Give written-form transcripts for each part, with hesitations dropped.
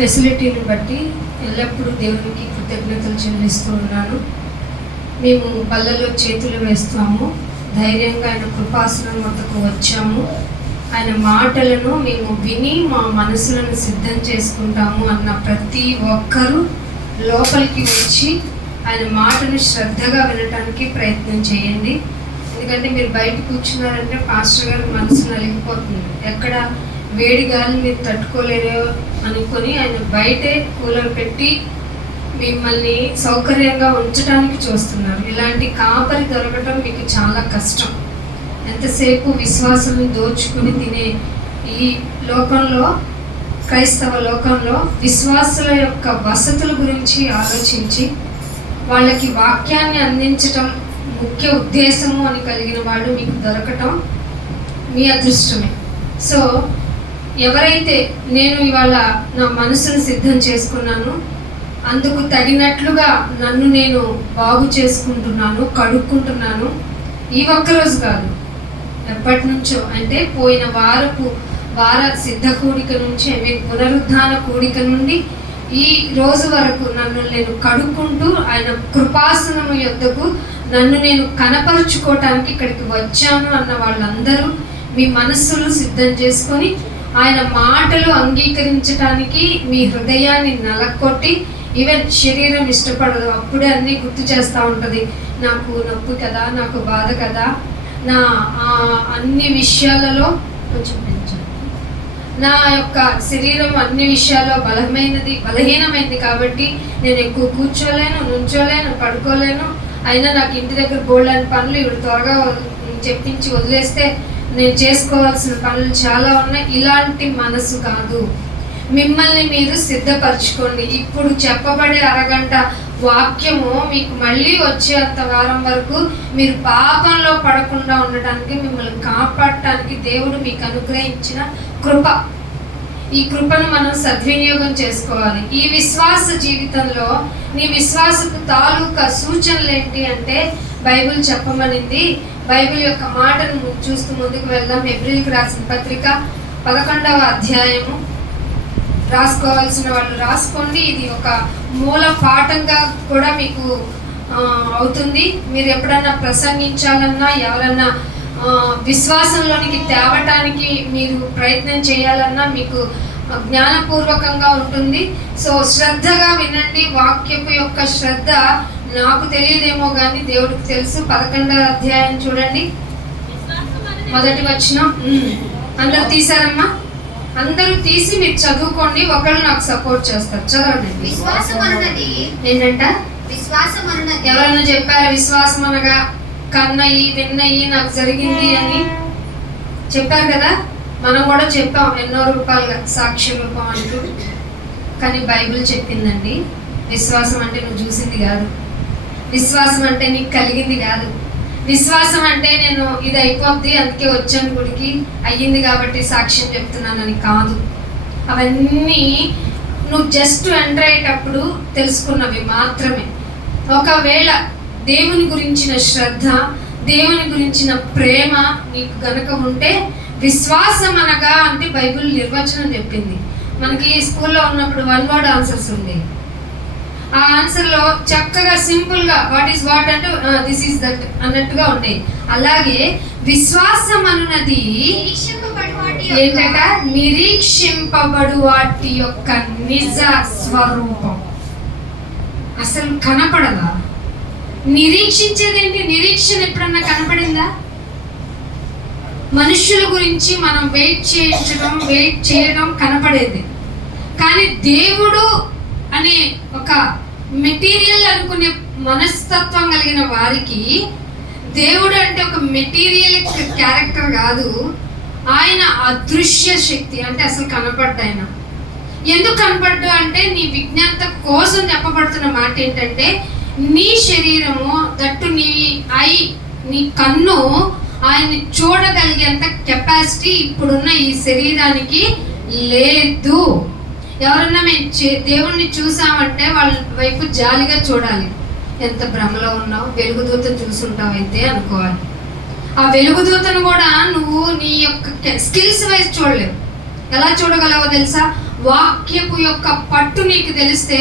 ఫెసిలిటీని బట్టి ఎల్లప్పుడూ దేవునికి కృతజ్ఞతలు చెల్లిస్తూ ఉన్నాను. మేము బల్లలో చేతులు వేస్తాము, ధైర్యంగా ఆయన కృపాసనం వద్దకు వచ్చాము. ఆయన మాటలను మేము విని మా మనసులను సిద్ధం చేసుకుంటాము అన్న ప్రతి ఒక్కరూ లోపలికి వచ్చి ఆయన మాటను శ్రద్ధగా వినటానికి ప్రయత్నం చేయండి. ఎందుకంటే మీరు బయట కూర్చున్నారంటే పాస్టర్ గారి మనసు నలిగిపోతుంది. ఎక్కడ వేడి గాలి మీరు తట్టుకోలేరో అనుకొని ఆయన బయటే కూలర్ పెట్టి మిమ్మల్ని సౌకర్యంగా ఉంచడానికి చూస్తున్నారు. ఇలాంటి కాపరి దొరకటం మీకు చాలా కష్టం. ఎంతసేపు విశ్వాసం దోచుకుని తినే ఈ లోకంలో, క్రైస్తవ లోకంలో విశ్వాసుల యొక్క వసతుల గురించి ఆలోచించి వాళ్ళకి వాక్యాన్ని అందించటం ముఖ్య ఉద్దేశము అని కలిగిన వాళ్ళు మీకు దొరకటం మీ అదృష్టమే. సో ఎవరైతే నేను ఇవాళ నా మనసును సిద్ధం చేసుకున్నాను, అందుకు తగినట్లుగా నన్ను నేను బాగు చేసుకుంటున్నాను, కడుక్కుంటున్నాను, ఈ ఒక్కరోజు కాదు, ఎప్పటి నుంచో, అంటే పోయిన వార సిద్ధ కూడిక నుంచి, పునరుద్ధాన కూడిక నుండి ఈ రోజు వరకు నన్ను నేను కడుక్కుంటూ ఆయన కృపాసనము యొద్దకు నన్ను నేను కనపరుచుకోవటానికి ఇక్కడికి వచ్చాను అన్న వాళ్ళందరూ మీ మనస్సులు సిద్ధం చేసుకొని ఆయన మాటలు అంగీకరించడానికి మీ హృదయాన్ని నలకొట్టి, ఈవెన్ శరీరం ఇష్టపడదు, అప్పుడే అన్నీ గుర్తు చేస్తూ ఉంటుంది. నాకు నొప్పి కదా, నాకు బాధ కదా, నా అన్ని విషయాలలో కొంచెం పెంచాను, నా యొక్క శరీరం అన్ని విషయాల్లో బలహీనమైంది కాబట్టి నేను ఎక్కువ కూర్చోలేను, నుంచోలేను, పడుకోలేను, అయినా నాకు ఇంటి దగ్గర బోల్డని పనులు ఇవి త్వరగా చెప్పించి వదిలేస్తే నేను చేసుకోవాల్సిన పనులు చాలా ఉన్నాయి. ఇలాంటి మనసు కాదు. మిమ్మల్ని మీరు సిద్ధపరచుకోండి. ఇప్పుడు చెప్పబడే అరగంట వాక్యము మీకు మళ్ళీ వచ్చేంత వారం వరకు మీరు పాపంలో పడకుండా ఉండటానికి, మిమ్మల్ని కాపాడటానికి దేవుడు మీకు అనుగ్రహించిన కృప. ఈ కృపను మనం సద్వినియోగం చేసుకోవాలి. ఈ విశ్వాస జీవితంలో నీ విశ్వాసపు తాలూకా సూచనలు ఏంటి అంటే బైబిల్ చెప్పమనింది. బైబిల్ యొక్క మాటను చూస్తూ ముందుకు వెళ్దాం. ఏప్రిల్కి రాసిన పత్రిక 11వ అధ్యాయము. రాసుకోవాల్సిన వాళ్ళు రాసుకోండి. ఇది ఒక మూల పాఠంగా కూడా మీకు అవుతుంది. మీరు ఎప్పుడన్నా ప్రసంగించాలన్నా, ఎవరన్నా విశ్వాసంలోనికి తేవటానికి మీరు ప్రయత్నం చేయాలన్నా మీకు జ్ఞానపూర్వకంగా ఉంటుంది. సో శ్రద్ధగా వినండి. వాక్యపు యొక్క శ్రద్ధ నాకు తెలియదేమో కానీ దేవుడికి తెలుసు. 11వ అధ్యాయం చూడండి, మొదటి వచనం. అందరూ తీశారమ్మా? అందరూ తీసి మీరు చదువుకోండి. ఒకళ్ళు నాకు సపోర్ట్ చేస్తారు. చదవండి. విశ్వాసం అన్నది ఏంటంట? విశ్వాసం అన్నది ఎవరన్నా చెప్పారు విశ్వాసం అనగా కన్నయ్యి విన్నయ్యి నాకు జరిగింది అని చెప్పారు కదా. మనం కూడా చెప్పాం ఎన్నో రూపాయలుగా, సాక్ష్య రూపం అంటూ. కానీ బైబిల్ చెప్పిందండి, విశ్వాసం అంటే నువ్వు చూసింది కాదు, విశ్వాసం అంటే నీకు కలిగింది కాదు, విశ్వాసం అంటే నేను ఇది అయిపోద్ది అందుకే వచ్చాను గుడికి, అయ్యింది కాబట్టి సాక్ష్యం చెప్తున్నానని కాదు. అవన్నీ నువ్వు జస్ట్ ఎంటర్ అయ్యేటప్పుడు తెలుసుకున్నవి మాత్రమే. ఒకవేళ దేవుని గురించిన శ్రద్ధ, దేవుని గురించిన ప్రేమ నీకు గనక ఉంటే, విశ్వాసం అనగా అంటే బైబిల్ నిర్వచనం చెప్పింది. మనకి స్కూల్లో ఉన్నప్పుడు 1 word ఆన్సర్స్ ఉండేవి. ఆ ఆన్సర్లో చక్కగా సింపుల్గా వాట్ ఈస్ వాట్ అంటే దిస్ ఈస్ దట్ అన్నట్టుగా ఉండేవి. అలాగే విశ్వాసం అన్నది ఏంటంట? నిరీక్షింపబడు వాటి యొక్క నిజ స్వరూపం. అసలు కనపడదా? నిరీక్షించేదేంటి? నిరీక్షణ ఎప్పుడన్నా కనపడిందా? మనుషుల గురించి మనం వెయిట్ చేయడం కనపడేది. కానీ దేవుడు అనే ఒక మెటీరియల్ అనుకునే మనస్తత్వం కలిగిన వారికి దేవుడు అంటే ఒక మెటీరియల్ క్యారెక్టర్ కాదు, ఆయన అదృశ్య శక్తి. అంటే అసలు కనపడ్డా ఆయన. ఎందుకు కనపడ్డు అంటే నీ విజ్ఞానత కోసం చెప్పబడుతున్న మాట ఏంటంటే, నీ శరీరము దట్టు నీ కన్ను ఆయన్ని చూడగలిగేంత కెపాసిటీ ఇప్పుడున్న ఈ శరీరానికి లేదు. ఎవరన్నా మేము దేవుణ్ణి చూసామంటే వాళ్ళ వైపు జాలిగా చూడాలి. ఎంత భ్రమలో ఉన్నావు, వెలుగుదూతను చూసుంటావు అయితే అనుకోవాలి. ఆ వెలుగుదూతను కూడా నువ్వు నీ యొక్క స్కిల్స్ వైజ్ చూడలేవు. ఎలా చూడగలవో తెలుసా? వాక్యపు యొక్క పట్టు నీకు తెలిస్తే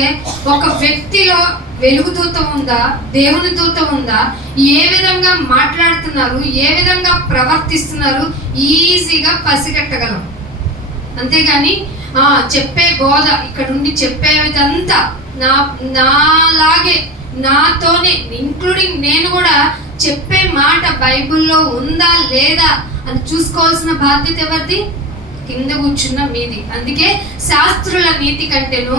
ఒక వ్యక్తిలో వెలుగుదూత ఉందా, దేవుని దూత ఉందా, ఏ విధంగా మాట్లాడుతున్నారు, ఏ విధంగా ప్రవర్తిస్తున్నారు ఈజీగా పసిగట్టగలం. అంతేగాని చెప్పే బోధ ఇక్కడ ఉండి చెప్పేదంతా నాలాగే నాతోనే, ఇంక్లూడింగ్ నేను కూడా చెప్పే మాట బైబిల్లో ఉందా లేదా అని చూసుకోవాల్సిన బాధ్యత ఎవరిది? కింద కూర్చున్న మీది. అందుకే శాస్త్రుల నీతి కంటేను,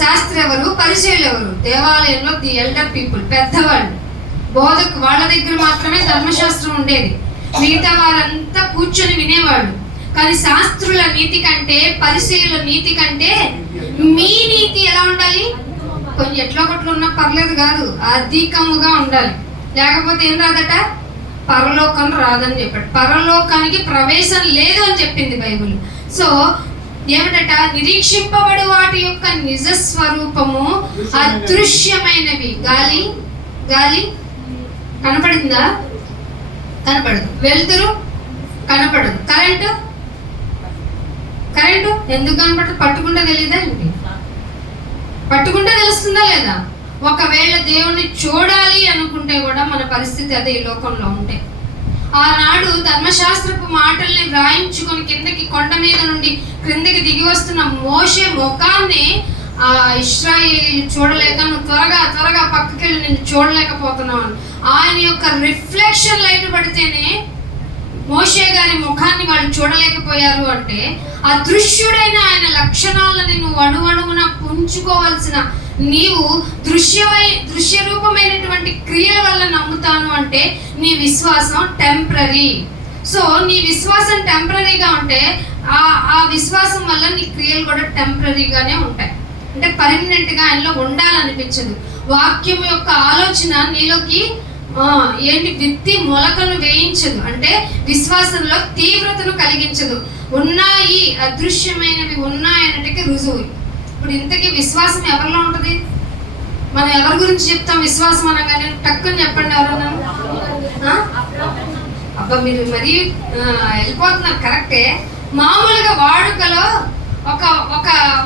శాస్త్ర ఎవరు, పరిచయులు ఎవరు? దేవాలయంలో ది ఎల్డర్ పీపుల్, పెద్దవాళ్ళు, బోధకు వాళ్ళ దగ్గర మాత్రమే ధర్మశాస్త్రం ఉండేది, మిగతా వారంతా కూర్చొని వినేవాళ్ళు. కానీ శాస్త్రుల నీతి కంటే, పరిచయుల నీతి కంటే మీ నీతి ఎలా ఉండాలి? కొంచెం ఎట్లా ఒకట్లు ఉన్నా పర్లేదు కాదు, అధికముగా ఉండాలి. లేకపోతే ఏం రాదట? పరలోకం రాదని చెప్పాడు. పరలోకానికి ప్రవేశం లేదు అని చెప్పింది బైబిల్. సో ఏమిటట? నిరీక్షింపబడు వాటి యొక్క నిజ స్వరూపము అదృశ్యమైనవి. గాలి గాలి కనపడిందా? కనపడదు. వెలుతురు కనపడదు. కరెంటు ఎందుకు కనపడదు? పట్టుకుంటే తెలియదా ఏంటి? పట్టుకుంటే తెలుస్తుందా లేదా? ఒకవేళ దేవుణ్ణి చూడాలి అనుకుంటే కూడా మన పరిస్థితి అదే ఈ లోకంలో ఉంటే. ఆనాడు ధర్మశాస్త్రపు మాటల్ని వ్రాయించుకొని కిందకి కొండ మీద నుండి క్రిందకి దిగి వస్తున్న మోషే ముఖాన్ని ఆ ఇశ్రాయేలీలు చూడలేక, నువ్వు త్వరగా పక్కకెళ్ళి నేను చూడలేకపోతున్నావు. ఆయన యొక్క రిఫ్లెక్షన్ లైట్ పడితేనే మోషే గారి ముఖాన్ని వాళ్ళు చూడలేకపోయారు. అంటే అదృశ్యుడైన ఆయన లక్షణాలని నువ్వు అణువణువున పుంజుకోవాల్సిన నీవు దృశ్య రూపమైనటువంటి క్రియల వల్ల నమ్ముతాను అంటే నీ విశ్వాసం టెంపరరీ. సో నీ విశ్వాసం టెంపరరీగా ఉంటే ఆ విశ్వాసం వల్ల నీ క్రియలు కూడా టెంపరరీగానే ఉంటాయి. అంటే పర్మనెంట్గా ఆయనలో ఉండాలనిపించదు. వాక్యం యొక్క ఆలోచన నీలోకి విత్తి మొలకను వేయించదు. అంటే విశ్వాసంలో తీవ్రతను కలిగించదు. ఉన్నాయి, అదృశ్యమైనవి ఉన్నాయన్నట్టుకి రుజువు. ఇప్పుడు ఇంతకీ విశ్వాసం ఎవరిలో ఉంటుంది? మనం ఎవరి గురించి చెప్తాం విశ్వాసం అనగానే? టక్కుని చెప్పండి ఎవరన్నా. అబ్బా మీరు మరీ వెళ్ళిపోతున్నారు. కరెక్టే. మామూలుగా వాడుకలో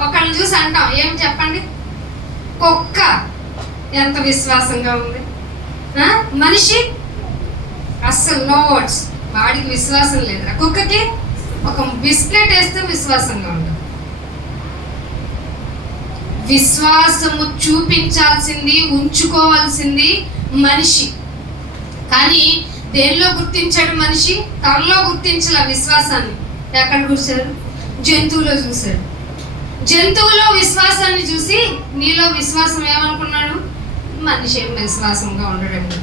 ఒకళ్ళని చూసి అంటాం, ఏం చెప్పండి? కుక్క ఎంత విశ్వాసంగా ఉంది. మనిషి అస్సలు నో వర్డ్స్, వాడికి విశ్వాసం లేదు. కుక్కకి ఒక బిస్కెట్ వేస్తే విశ్వాసంగా ఉంటుంది. విశ్వాసము చూపించాల్సింది, ఉంచుకోవాల్సింది మనిషి. కానీ దేనిలో గుర్తించాడు మనిషి? తనలో గుర్తించాల విశ్వాసాన్ని. ఎక్కడ చూశారు? జంతువులో చూశాడు. జంతువులో విశ్వాసాన్ని చూసి నీలో విశ్వాసం ఏమనుకున్నాడు? మనిషి ఏం విశ్వాసంగా ఉండడండి.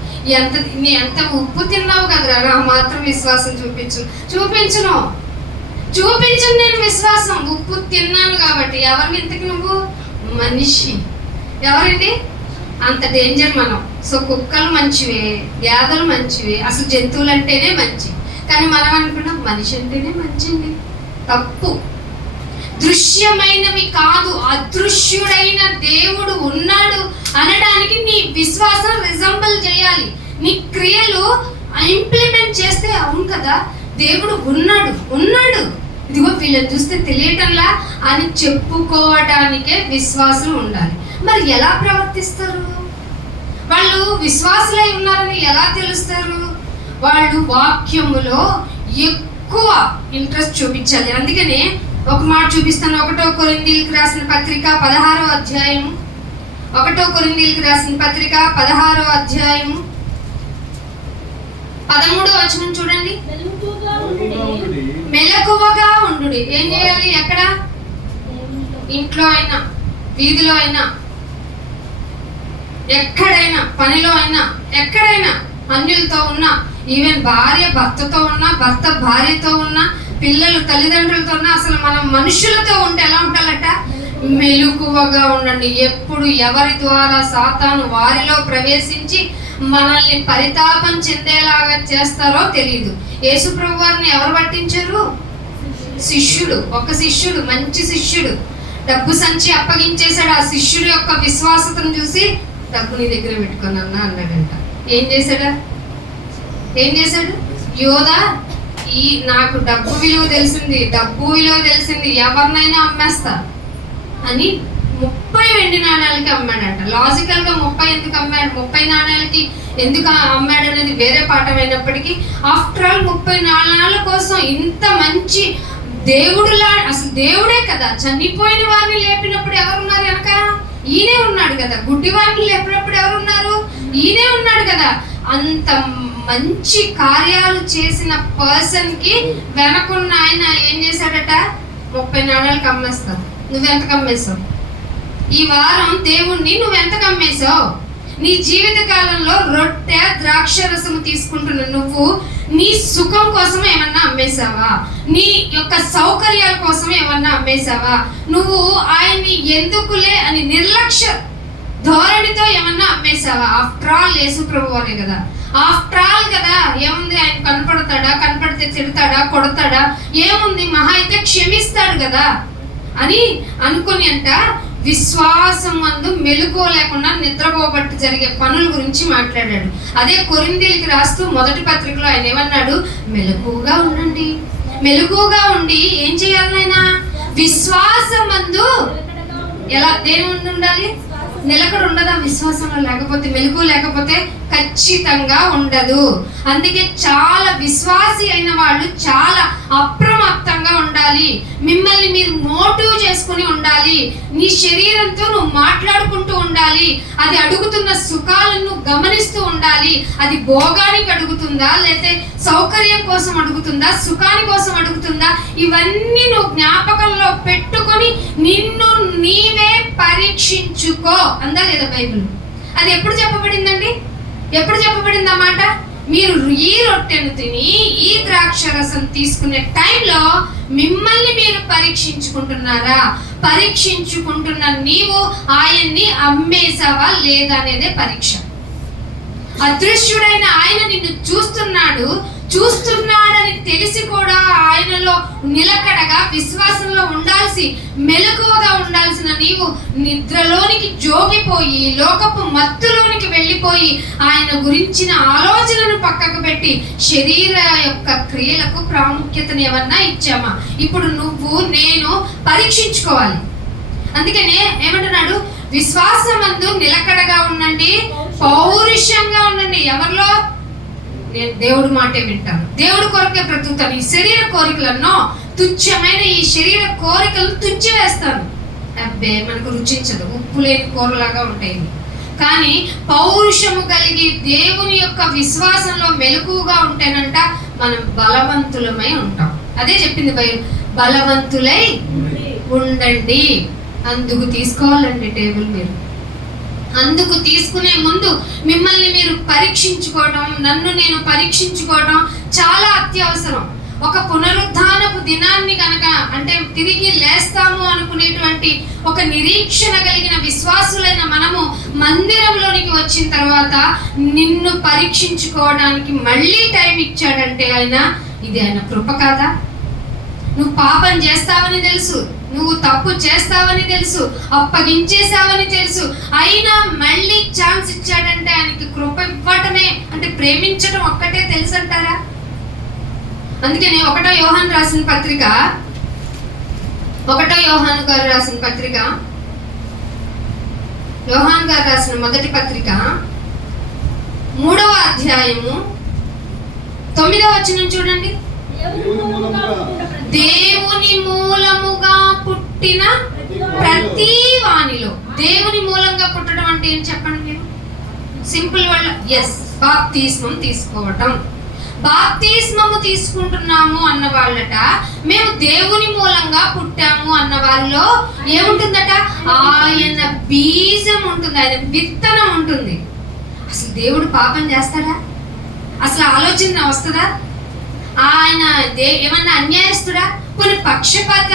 ఎంత ఉప్పు తిన్నావు కదరా, మాత్రం విశ్వాసం చూపించను నేను విశ్వాసం. ఉప్పు తిన్నాను కాబట్టి. ఎవరిని ఇంతకి నువ్వు? మనిషి. ఎవరండి? అంత డేంజర్ మనం. సో కుక్కలు మంచివే, గేదెలు మంచివే, అసలు జంతువులు అంటేనే మంచి. కానీ మనం అనుకున్నాం మనిషి అంటేనే మంచింది. తప్పు. దృశ్యమైనవి కాదు, అదృశ్యుడైన దేవుడు ఉన్నాడు అనడానికి నీ విశ్వాసం రిజంబుల్ చేయాలి. నీ క్రియలు ఇంప్లిమెంట్ చేస్తే అవును కదా దేవుడు ఉన్నాడు ఇదిగో వీళ్ళని చూస్తే తెలియటంలా అని చెప్పుకోవడానికే విశ్వాసం ఉండాలి. మరి ఎలా ప్రవర్తిస్తారు? వాళ్ళు విశ్వాసులై ఉన్నారని ఎలా తెలుస్తారు? వాళ్ళు వాక్యములో ఎక్కువ ఇంట్రెస్ట్ చూపించాలి. అందుకనే ఒక మాట చూపిస్తాను. 1 కొరింథీయులకు రాసిన పత్రిక 16వ అధ్యాయం 1 కొరింథీయులకు రాసిన పత్రిక 16వ అధ్యాయం 13వ వచనం చూడండి. మెలకువగా ఉండుడి. ఏం చేయాలి? ఎక్కడ? ఇంట్లో అయినా, వీధిలో అయినా, ఎక్కడైనా, పనిలో అయినా, ఎక్కడైనా, అన్యులతో ఉన్నా, ఈవెన్ భార్య భర్తతో ఉన్నా, భర్త భార్యతో ఉన్నా, పిల్లలు తల్లిదండ్రులతో ఉన్నా, అసలు మనం మనుషులతో ఉంటే ఎలా ఉండాలట? మెలకువగా ఉండండి. ఎప్పుడు ఎవరి ద్వారా సాతాను వారిలో ప్రవేశించి మనల్ని పరితాపం చెందేలాగా చేస్తారో తెలియదు. యేసుప్రభు వారిని ఎవరు పట్టించారు? శిష్యుడు. ఒక శిష్యుడు, మంచి శిష్యుడు డబ్బు సంచి అప్పగించేశాడు. ఆ శిష్యుడు యొక్క విశ్వాసతను చూసి డబ్బు నీ దగ్గర పెట్టుకున్నా అన్నాడంట. ఏం చేశాడు? యోధా నాకు డబ్బు విలువ తెలిసింది ఎవరినైనా అమ్మేస్తా అని 30 వెండి నాణ్యాలకి అమ్మాడంట. లాజికల్ గా 30 ఎందుకు అమ్మాడు, 30 నాణ్యాలకి ఎందుకు అమ్మాడు అనేది వేరే పాఠమైనప్పటికీ ఆఫ్టర్ ఆల్ 30 నాణ్యాల కోసం ఇంత మంచి దేవుడులా, అసలు దేవుడే కదా. చనిపోయిన వారిని లేపినప్పుడు ఎవరున్నారు వెనక? ఈయనే ఉన్నాడు కదా. గుడ్డి వారిని లేపినప్పుడు ఎవరున్నారు? ఈయనే ఉన్నాడు కదా. అంత మంచి కార్యాలు చేసిన పర్సన్ కి వెనకున్న ఆయన ఏం చేశాడట? 30 నాణ్యాలకు అమ్మేస్తావు. నువ్వెంతకు అమ్మేశావు? ఈ వారం దేవుణ్ణి నువ్వెంతకు అమ్మేశావు? నీ జీవిత కాలంలో రొట్టె ద్రాక్ష రసము తీసుకుంటున్న నువ్వు నీ సుఖం కోసం ఏమన్నా అమ్మేశావా? నీ యొక్క సౌకర్యాల కోసం ఏమన్నా అమ్మేశావా? నువ్వు ఆయన్ని ఎందుకులే అని నిర్లక్ష్య ధోరణితో ఏమన్నా అమ్మేశావా? ఆఫ్టర్ ఆల్ యేసు ప్రభు అనే కదా. ఆఫ్టర్ ఆల్ కదా. ఏముంది, ఆయన కనపడతాడా? కనపడితే తిడతాడా? కొడతాడా? ఏముంది, మహా అయితే క్షమిస్తాడు కదా అని అనుకుని అంట విశ్వాసం అందు మెలకువ లేకుండా నిద్రపోబట్టి జరిగే పనుల గురించి మాట్లాడాడు. అదే కొరింథీయులకు రాస్తూ మొదటి పత్రికలో ఆయన ఏమన్నాడు? మెలకువగా ఉండండి. మెలకువగా ఉండి ఏం చేయాలి ఆయన? విశ్వాసం అందు ఎలా దేని ఉండాలి? నిలకడ ఉండదా విశ్వాసంలో? లేకపోతే మెలకువ లేకపోతే ఖచ్చితంగా ఉండదు. అందుకే చాలా విశ్వాసి అయిన వాళ్ళు చాలా అప్రమత్తంగా ఉండాలి. మిమ్మల్ని మీరు మోటివ్ చేసుకుని ఉండాలి. నీ శరీరంతో నువ్వు మాట్లాడుకుంటూ ఉండాలి. అది అడుగుతున్న సుఖాలను గమనిస్తూ ఉండాలి. అది భోగానికి అడుగుతుందా, లేకపోతే సౌకర్యం కోసం అడుగుతుందా, సుఖాని కోసం అడుగుతుందా? ఇవన్నీ నువ్వు జ్ఞాపకంలో పెట్టుకొని నిన్ను నీవే పరీక్షించుకో అందా లేదా బైబిల్? అది ఎప్పుడు చెప్పబడిందండి? ఎప్పుడు చెప్పబడింది అన్నమాట? మీరు ఈ రొట్టెను తిని ఈ ద్రాక్ష రసం తీసుకునే టైంలో మిమ్మల్ని మీరు పరీక్షించుకుంటున్నారా? పరీక్షించుకుంటున్న నీవు ఆయన్ని అమ్మేసావా లేదా అనేదే పరీక్ష. అదృశ్యుడైన ఆయన నిన్ను చూస్తున్నాడని తెలిసి కూడా ఆయనలో నిలకడగా విశ్వాసంలో ఉండాల్సి, మెలకువగా ఉండాల్సిన నీవు నిద్రలోనికి జోగిపోయి లోకపు మత్తులోనికి వెళ్ళిపోయి ఆయన గురించిన ఆలోచనను పక్కకు పెట్టి శరీర యొక్క క్రియలకు ప్రాముఖ్యతను ఏమన్నా ఇచ్చామా? ఇప్పుడు నువ్వు నేను పరీక్షించుకోవాలి. అందుకనే ఏమంటున్నాడు? విశ్వాసమందు నిలకడగా ఉండండి, పౌరుషంగా ఉండండి. ఎవరిలో? నేను దేవుడి మాటే వింటాను, దేవుడి కొరకే బ్రతుకుతాను. ఈ శరీర కోరికలను, తుచ్చమైన ఈ శరీర కోరికలను తుచ్చివేస్తాను. అబ్బే మనకు రుచించదు, ఉప్పు లేని కూరలాగా ఉంటాయి. కానీ పౌరుషము కలిగి దేవుని యొక్క విశ్వాసంలో మెలకువగా ఉంటేనంట మనం బలవంతులమై ఉంటాం. అదే చెప్పింది బైబిల్, బలవంతులై ఉండండి. అందుకు తీసుకోవాలండి టేబుల్. మీరు అందుకు తీసుకునే ముందు మిమ్మల్ని మీరు పరీక్షించుకోవడం, నన్ను నేను పరీక్షించుకోవడం చాలా అత్యవసరం. ఒక పునరుద్ధానపు దినాన్ని కనుక, అంటే తిరిగి లేస్తాము అనుకునేటువంటి ఒక నిరీక్షణ కలిగిన విశ్వాసులైన మనము మందిరంలోనికి వచ్చిన తర్వాత నిన్ను పరీక్షించుకోవడానికి మళ్ళీ టైం ఇచ్చాడంటే ఇది ఆయన కృప కాదా? నువ్వు పాపం చేస్తావని తెలుసు, నువ్వు తప్పు చేస్తావని తెలుసు, అప్పగించేసావని తెలుసు, అయినా మళ్ళీ ఛాన్స్ ఇచ్చాడంటే ఆయనకి కృప ఇవ్వటమే. అంటే ప్రేమించడం ఒక్కటే తెలుసు అంటారా? అందుకనే 1 యోహాను రాసిన పత్రిక, 1 యోహాను గారు రాసిన పత్రిక, యోహాను గారు రాసిన మొదటి పత్రిక 3వ అధ్యాయము 9వ వచనం చూడండి. దేవుని మూలముగా పుట్టిన ప్రతి వానిలో. దేవుని మూలంగా పుట్టడం అంటే ఏం చెప్పండి మీరు? సింపుల్ వర్డ్, ఎస్, బాప్తిస్మం తీసుకోవటం. బాప్తిస్మము తీసుకుంటున్నాము అన్న వాళ్ళట మేము దేవుని మూలంగా పుట్టాము అన్న వాళ్ళలో ఏముంటుందట? ఆయన బీజం ఉంటుంది, ఆయన విత్తనం ఉంటుంది. అసలు దేవుడు పాపం చేస్తాడా? అసలు ఆలోచన వస్తుందా? ఆయన ఏమన్నా అన్యాయస్తుడా? కొన్ని పక్షపాత?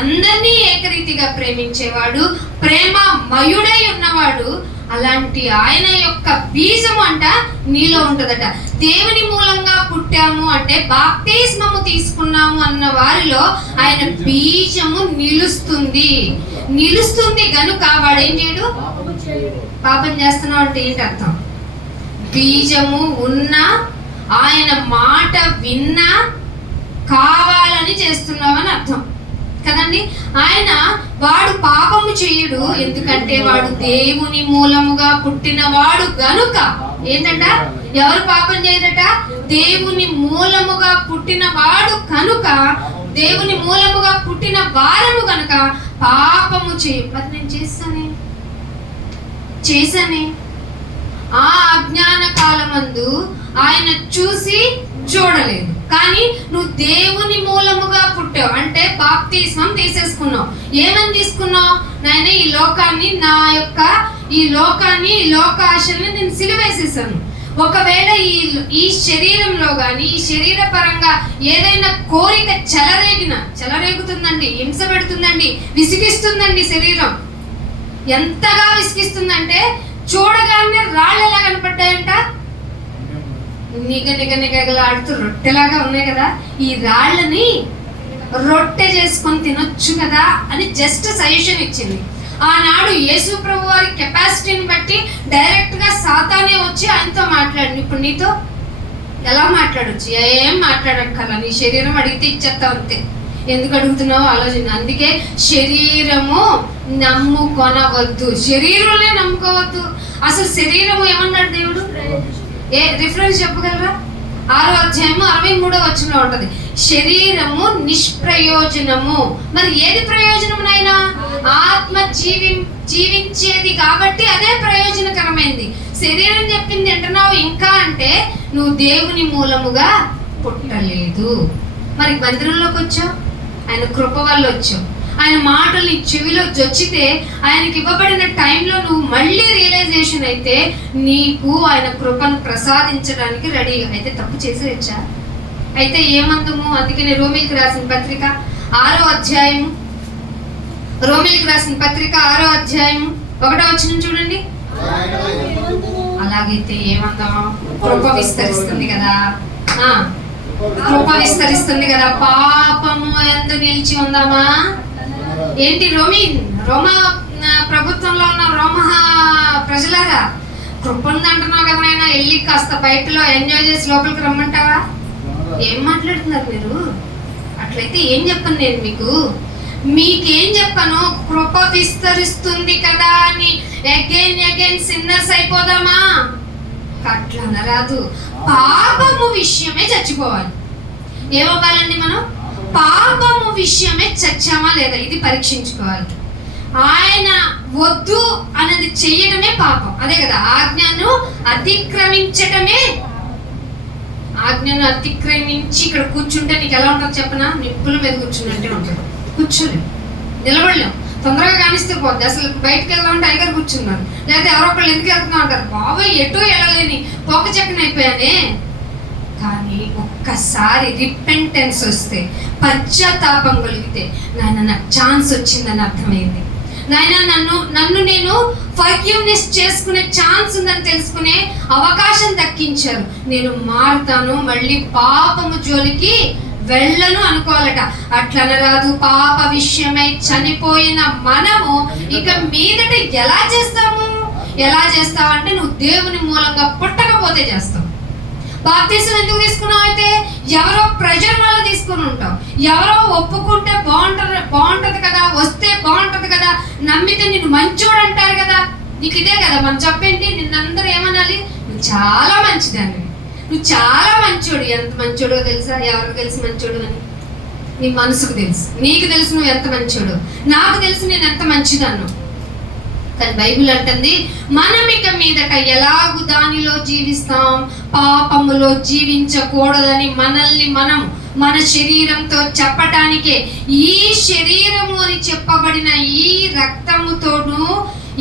అందరినీ ఏకరీతిగా ప్రేమించేవాడు, ప్రేమమయుడై ఉన్నవాడు. అలాంటి ఆయన యొక్క బీజము అంట నీలో ఉంటుందట. దేవుని మూలంగా పుట్టాము అంటే బాప్తిస్మము తీసుకున్నాము అన్న వారిలో ఆయన బీజము నిలుస్తుంది గనుక వాడు ఏం చేయడు? పాపం చేస్తున్నావు అంటే ఏంటి అర్థం? బీజము ఉన్న ఆయన మాట విన్నా కావాలని చేస్తున్నావని అర్థం కదండి. వాడు పాపము చేయడు, ఎందుకంటే వాడు దేవుని మూలముగా పుట్టినవాడు గనుక. ఏంటంట? ఎవరు పాపం చేయదట? దేవుని మూలముగా పుట్టినవాడు కనుక, దేవుని మూలముగా పుట్టిన వారము కనుక పాపము చేయ. మరి నేను చేశానే ఆ అజ్ఞాన కాలమందు ఆయన చూసి చూడలేదు. కానీ నువ్వు దేవుని మూలముగా పుట్టావు అంటే బాప్తిస్మం తీసేసుకున్నావు. ఏమని తీసుకున్నావు? నాయన ఈ లోకాన్ని ఈ లోక ఆశల్ని నేను సిలువేసేసాను. ఒకవేళ ఈ శరీరంలో కానీ ఈ శరీర పరంగా ఏదైనా కోరిక చెలరేగుతుందండి, హింస పెడుతుందండి, విసిగిస్తుందండి. శరీరం ఎంతగా విసిగిస్తుందంటే చూడగానే రాళ్ళు ఎలా కనపడ్డాయంట? నిగలాడుతూ రొట్టెలాగా ఉన్నాయి కదా. ఈ రాళ్ళని రొట్టె చేసుకొని తినొచ్చు కదా అని జస్ట్ సజెషన్ ఇచ్చింది. ఆనాడు యేసు ప్రభు వారి కెపాసిటీని బట్టి డైరెక్ట్ గా సాతానే వచ్చి ఆయనతో మాట్లాడింది. ఇప్పుడు నీతో ఎలా మాట్లాడొచ్చు? ఏం మాట్లాడక్కర్లా, నీ శరీరం అడిగితే ఇచ్చేస్తావు అంతే. ఎందుకు అడుగుతున్నావో ఆలోచన. అందుకే శరీరము నమ్ముకొనవద్దు, శరీరంలో నమ్ముకోవద్దు. అసలు శరీరము ఏమన్నాడు దేవుడు? రిఫరెన్స్ చెప్పగలరా? 6వ అధ్యాయము 63వ వచనంలో ఉంటది, శరీరము నిష్ప్రయోజనము. మరి ఏది ప్రయోజనం నాయనా? ఆత్మ జీవించేది కాబట్టి అదే ప్రయోజనకరమైంది. శరీరం చెప్పింది వింటున్నావు ఇంకా అంటే నువ్వు దేవుని మూలముగా పుట్టలేదు. మరి మందిరంలోకి వచ్చావు, ఆయన కృప వల్ల వచ్చావు. ఆయన మాటలు నీ చెవిలో జొచ్చితే, ఆయనకి ఇవ్వబడిన టైంలో నువ్వు మళ్ళీ రియలైజేషన్ అయితే నీకు ఆయన కృపను ప్రసాదించడానికి రెడీగా అయితే తప్పు చేసేయచ్చా? అయితే ఏమందము? అందుకనే రోమిలికి రాసిన పత్రిక 6వ అధ్యాయము 6వ అధ్యాయము 1వ వచనం చూడండి. అలాగైతే ఏమందామా? కృప విస్తరిస్తుంది కదా, కృప విస్తరిస్తుంది కదా. పాపము యందు నిలిచి ఉందామా? ఏంటి రోమా ప్రభుత్వంలో ఉన్న ప్రజలారా, కృప ఉంది అంటున్నావు కదా నాయన, వెళ్ళి కాస్త బయటలో ఎంజాయ్ చేసి లోపలికి రమ్మంటావా? ఏం మాట్లాడుతున్నారు మీరు? అట్లయితే ఏం చెప్పను నేను మీకేం చెప్పను? కృప విస్తరిస్తుంది కదా అని అగైన్ సిన్నర్స్ అయిపోదామా? అట్లా అనరాదు. పాపము విషయమే చచ్చిపోవాలి. ఏమవ్వాలండి? మనం పాపము విషయమే చచ్చామా లేదా ఇది పరీక్షించుకోవాలి. ఆయన వద్దు అన్నది చెయ్యడమే పాపం, అదే కదా. ఆజ్ఞను అతిక్రమించటమే. ఆజ్ఞను అతిక్రమించి ఇక్కడ కూర్చుంటే నీకు ఎలా ఉంటుంది చెప్పనా? నిప్పుల మీద కూర్చున్నట్టే ఉంటుంది. కూర్చోలేం, నిలబడలేం, తొందరగా కానిస్తే పోద్ది. అసలు బయటకు వెళ్దామంటే అయ్యగారు కూర్చున్నారు, లేదా ఎవరో ఒకళ్ళు ఎందుకు వెళ్తున్నా అంటారు. బాబాయ్ ఎటో వెళ్ళలేని పోక చెక్కన అయిపోయానే. కానీ ఒక్కసారి రిపెంటెన్స్ వస్తే, పశ్చాత్తాపం కలిగితే, నాయన నాకు ఛాన్స్ వచ్చిందని అర్థమైంది. నాయన నన్ను నేను ఫర్గివ్నెస్ చేసుకునే ఛాన్స్ ఉందని తెలుసుకునే అవకాశం దక్కించారు. నేను మారుతాను, మళ్ళీ పాపము జోలికి వెళ్ళను అనుకోవాలట. అట్లనరాదు. పాప విషయమై చనిపోయిన మనము ఇక మీదట ఎలా చేస్తావంటే నువ్వు దేవుని మూలంగా పుట్టకపోతే చేస్తావు. బాప్తిసం ఎందుకు తీసుకున్నావు? అయితే ఎవరో ప్రెషర్ వల్ల తీసుకుని ఉంటావు. ఎవరో ఒప్పుకుంటే బాగుంటది కదా, వస్తే బాగుంటది కదా, నమ్మితే నిన్ను మంచోడు అంటారు కదా. నీకు ఇదే కదా మన చెప్పేంటి? నిన్నందరూ ఏమనాలి? నువ్వు చాలా మంచిదాన్ని, నువ్వు చాలా మంచోడు. ఎంత మంచోడో తెలుసా? ఎవరికి తెలుసు మంచోడు అని? నీ మనసుకు తెలుసు, నీకు తెలుసు నువ్వు ఎంత మంచోడు, నాకు తెలుసు నేను ఎంత మంచిదాన్ని. కానీ బైబిల్ అంటుంది మనం ఇక మీదట ఎలాగూ దానిలో జీవిస్తాం, పాపములో జీవించకూడదని మనల్ని మనం మన శరీరంతో చెప్పటానికే ఈ శరీరము అని చెప్పబడిన ఈ రక్తముతోను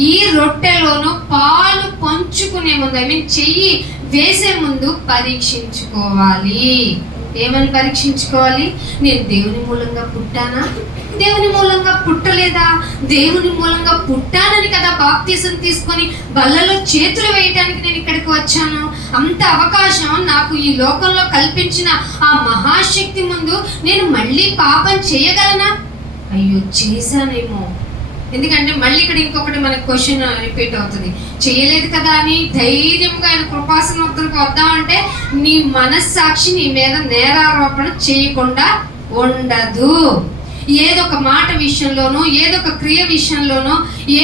ఈ రొట్టెలోను పాలు పంచుకునే ముందు, చెయ్యి వేసే ముందు పరీక్షించుకోవాలి. ఏమని పరీక్షించుకోవాలి? నేను దేవుని మూలంగా పుట్టానా, దేవుని మూలంగా పుట్టలేదా? దేవుని మూలంగా పుట్టానని కదా బాప్తిసం తీసుకొని బల్లలో చేతులు వేయటానికి నేను ఇక్కడికి వచ్చాను. అంత అవకాశం నాకు ఈ లోకంలో కల్పించిన ఆ మహాశక్తి ముందు నేను మళ్ళీ పాపం చేయగలనా? అయ్యో చేశానేమో, ఎందుకంటే మళ్ళీ ఇక్కడ ఇంకొకటి మనకి క్వశ్చన్ రిపీట్ అవుతుంది. చేయలేదు కదా అని ధైర్యంగా ఆయన కృపాసనం వద్దకు వద్దామంటే నీ మనస్సాక్షి నీ మీద నేరారోపణ చేయకుండా ఉండదు. ఏదో ఒక మాట విషయంలోనో, ఏదో ఒక క్రియ విషయంలోనో,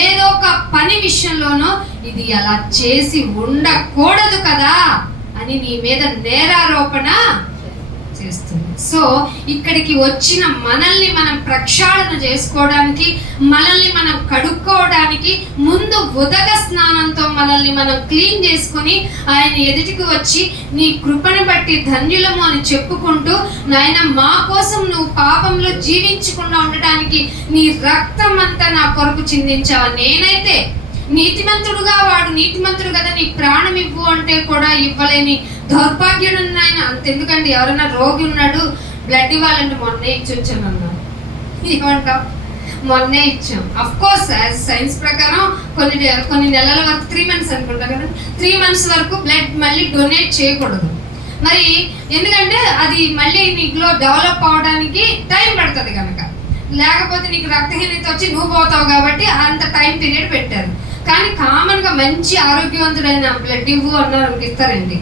ఏదో ఒక పని విషయంలోనో ఇది అలా చేసి ఉండకూడదు కదా అని నీ మీద నేరారోపణ చేస్తుంది. సో ఇక్కడికి వచ్చిన మనల్ని మనం ప్రక్షాళన చేసుకోవడానికి, మనల్ని మనం కడుక్కోవడానికి ముందు ఉదక స్నానంతో మనల్ని మనం క్లీన్ చేసుకుని ఆయన ఎదుటికి వచ్చి నీ కృపను బట్టి ధన్యులము అని చెప్పుకుంటూ, నాయన మా కోసం నువ్వు పాపంలో జీవించకుండా ఉండటానికి నీ రక్తం అంతా నా కొరకు చిందించావా. నేనైతే నీతిమంతుడుగా వాడు నీతిమంతుడు కదా నీ ప్రాణం ఇవ్వు అంటే కూడా ఇవ్వలేని దౌర్భాగ్యుడు ఆయన. అంతెందుకండి, ఎవరైనా రోగి ఉన్నాడు బ్లడ్ ఇవ్వాలంటే మొన్నే ఇచ్చొచ్చాను అన్నాను. ఏమంటాం? మొన్నే ఇచ్చాం. అఫ్ కోర్స్ యాజ్ సైన్స్ ప్రకారం కొన్ని నెలల వరకు 3 months అనుకుంటా కదా, 3 months వరకు బ్లడ్ మళ్ళీ డొనేట్ చేయకూడదు. మరి ఎందుకంటే అది మళ్ళీ నీకులో డెవలప్ అవడానికి టైం పడుతుంది కనుక, లేకపోతే నీకు రక్తహీనత వచ్చి నువ్వు పోతావు కాబట్టి అంత టైం పీరియడ్ పెట్టారు. కానీ కామన్గా మంచి ఆరోగ్యవంతుడైన బ్లడ్ ఇవ్వు అన్నారు ఇస్తారండి.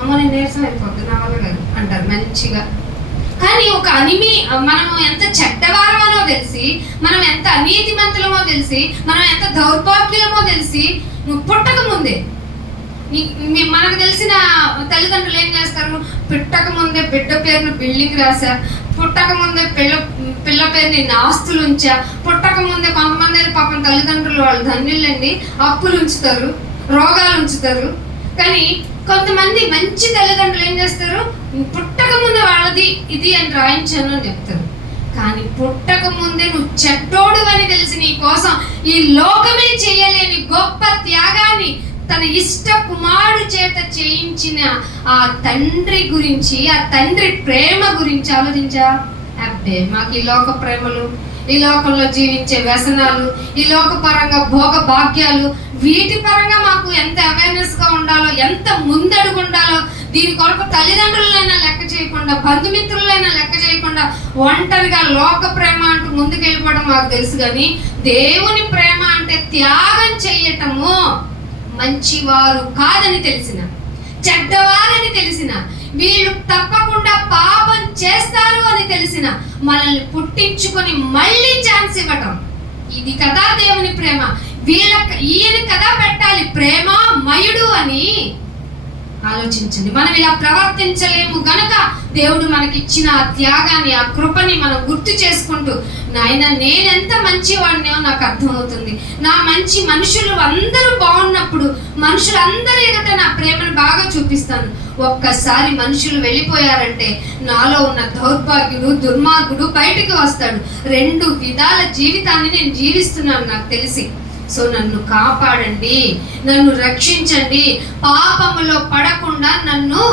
అమ్మ నేను నీరసం అయిపోద్ది నా వల్ల కాదు అంటారు మంచిగా. కానీ ఒక మనం ఎంత చెడ్డవారమనో తెలిసి, మనం ఎంత అనీతిమంతులమో తెలిసి, మనం ఎంత దౌర్భాగ్యులమో తెలిసి, నువ్వు పుట్టక ముందే మనకు తెలిసిన తల్లిదండ్రులు ఏం చేస్తారు? పుట్టక ముందే బిడ్డ పేరును బిల్డింగ్ రాసా, పుట్టక ముందే పిల్ల పేరుని ఆస్తులు ఉంచా, పుట్టక ముందే కొంతమంది పాపం తల్లిదండ్రులు వాళ్ళు ధన్యులండి అప్పులు ఉంచుతారు, రోగాలు ఉంచుతారు. కానీ కొంతమంది మంచి తల్లిదండ్రులు ఏం చేస్తారు? పుట్టక ముందే వాళ్ళది ఇది అని రాయించాను అని చెప్తారు. కానీ పుట్టక ముందే నువ్వు చెడ్డోడు అని తెలిసి నీ కోసం ఈ లోకమే చేయలేని గొప్ప త్యాగాన్ని తన ఇష్ట కుమారుడు చేత చేయించిన ఆ తండ్రి గురించి, ఆ తండ్రి ప్రేమ గురించి ఆలోచించా? అబ్బే మాకు ఈ లోక ప్రేమలు, ఈ లోకంలో జీవించే వ్యసనాలు, ఈ లోకపరంగా భోగ భాగ్యాలు, వీటి పరంగా మాకు ఎంత అవేర్నెస్గా ఉండాలో, ఎంత ముందడుగు ఉండాలో, దీని కొరకు తల్లిదండ్రులైనా లెక్క చేయకుండా, బంధుమిత్రులైనా లెక్క చేయకుండా ఒంటరిగా లోక ప్రేమ అంటూ ముందుకు వెళ్ళిపోవడం మాకు తెలుసు. కానీ దేవుని ప్రేమ అంటే త్యాగం చేయటము, మంచివారు కాదని తెలిసిన, చెడ్డవారని తెలిసిన, వీళ్ళు తప్పకుండా పాపం చేస్తారు అని తెలిసిన మనల్ని పుట్టించుకొని మళ్ళీ ఛాన్స్ ఇవ్వటం, ఇది కదా దేవుని ప్రేమ. ఈయన కదా పెట్టాలి ప్రేమ మయుడు అని ఆలోచించండి. మనం ఇలా ప్రవర్తించలేము గనక దేవుడు మనకిచ్చిన ఆ త్యాగాన్ని, ఆ కృపని మనం గుర్తు చేసుకుంటూ, నాయన నేనెంత మంచివాడినో నాకు అర్థమవుతుంది. నా మంచి మనుషులు అందరూ బాగున్నప్పుడు మనుషులందరి ఎదుట నా ప్రేమను బాగా చూపిస్తాను. ఒక్కసారి మనుషులు వెళ్ళిపోయారంటే నాలో ఉన్న దౌర్భాగ్యుడు, దుర్మార్గుడు బయటికి వస్తాడు. 2 విధాల జీవితాన్ని నేను జీవిస్తున్నాను నాకు తెలిసి. సో నన్ను కాపాడండి, నన్ను రక్షించండి, పాపములో పడకుండా నన్ను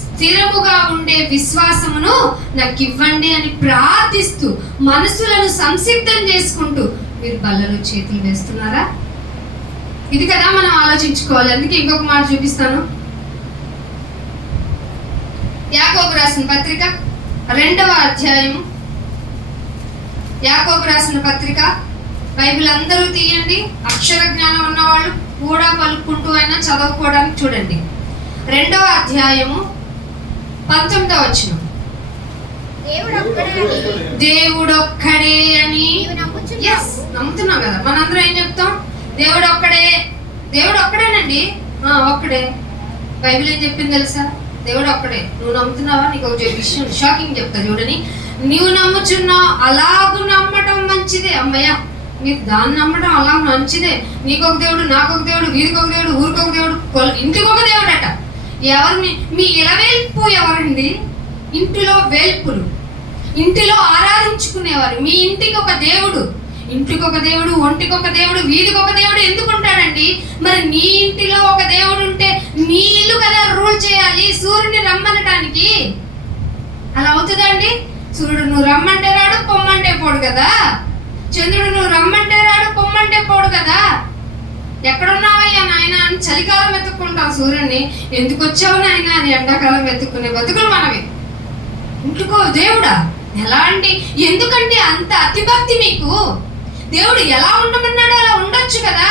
స్థిరముగా ఉండే విశ్వాసమును నాకు ఇవ్వండి అని ప్రార్థిస్తూ, మనసులను సంసిద్ధం చేసుకుంటూ మీరు బల్లలో చేతులు వేస్తున్నారా? ఇది కదా మనం ఆలోచించుకోవాలి. అందుకే ఇంకొక మాట చూపిస్తాను. యాకోబు రాసిన పత్రిక 2వ అధ్యాయము. యాకోబు రాసిన పత్రిక, బైబిల్ అందరూ తీయండి. అక్షర జ్ఞానం ఉన్నవాళ్ళు కూడా పలుకుంటూ అయినా చదువుకోవడానికి చూడండి. 2వ అధ్యాయము 19వ వచనం. దేవుడొక్కడే అని నమ్ముతున్నాం కదా మనందరం. ఏం చెప్తాం? దేవుడు ఒక్కడేనండి. ఒక్కడే. బైబిల్ ఏం చెప్పింది తెలుసా? దేవుడు ఒక్కడే. నువ్వు నమ్ముతున్నావా? నీకు ఒక విషయం షాకింగ్ చెప్తా చూడని. నువ్వు నమ్ముచున్నావు, అలాగూ నమ్మటం మంచిదే. అమ్మయ్య, మీరు దాన్ని నమ్మడం అలా మంచిదే. నీకొక దేవుడు, నాకొక దేవుడు, వీరికొక దేవుడు, ఊరికొక దేవుడు, ఇంటికొక దేవుడు అట. ఎవరిని? మీ ఇలవేల్పు ఎవరండి? ఇంటిలో వేల్పులు, ఇంటిలో ఆరాధించుకునేవారు. మీ ఇంటికి ఒక దేవుడు, ఇంటికి ఒక దేవుడు, ఒంటికొక దేవుడు, వీధికి ఒక దేవుడు ఎందుకు ఉంటాడండి? మరి నీ ఇంటిలో ఒక దేవుడు ఉంటే నీ ఇల్లు కదా రూల్ చేయాలి, సూర్యుని రమ్మనటానికి. అలా అవుతుందండి? సూర్యుడు నువ్వు రమ్మంటే రాడు, పొమ్మంటే పోడు కదా. చంద్రుడు నువ్వు రమ్మంటే రాడు, పొమ్మంటే పోడు కదా. ఎక్కడున్నావయ్యా నాయన అని చలికాలం వెతుక్కుంటాం సూర్యుడిని. ఎందుకు వచ్చావు నాయన అని ఎండాకాలం వెతుక్కునే బతుకులు మనవి. ఇంటికో దేవుడా? ఎలా అండి? ఎందుకంటే అంత అతిభక్తి మీకు? దేవుడు ఎలా ఉండమన్నాడో అలా ఉండొచ్చు కదా.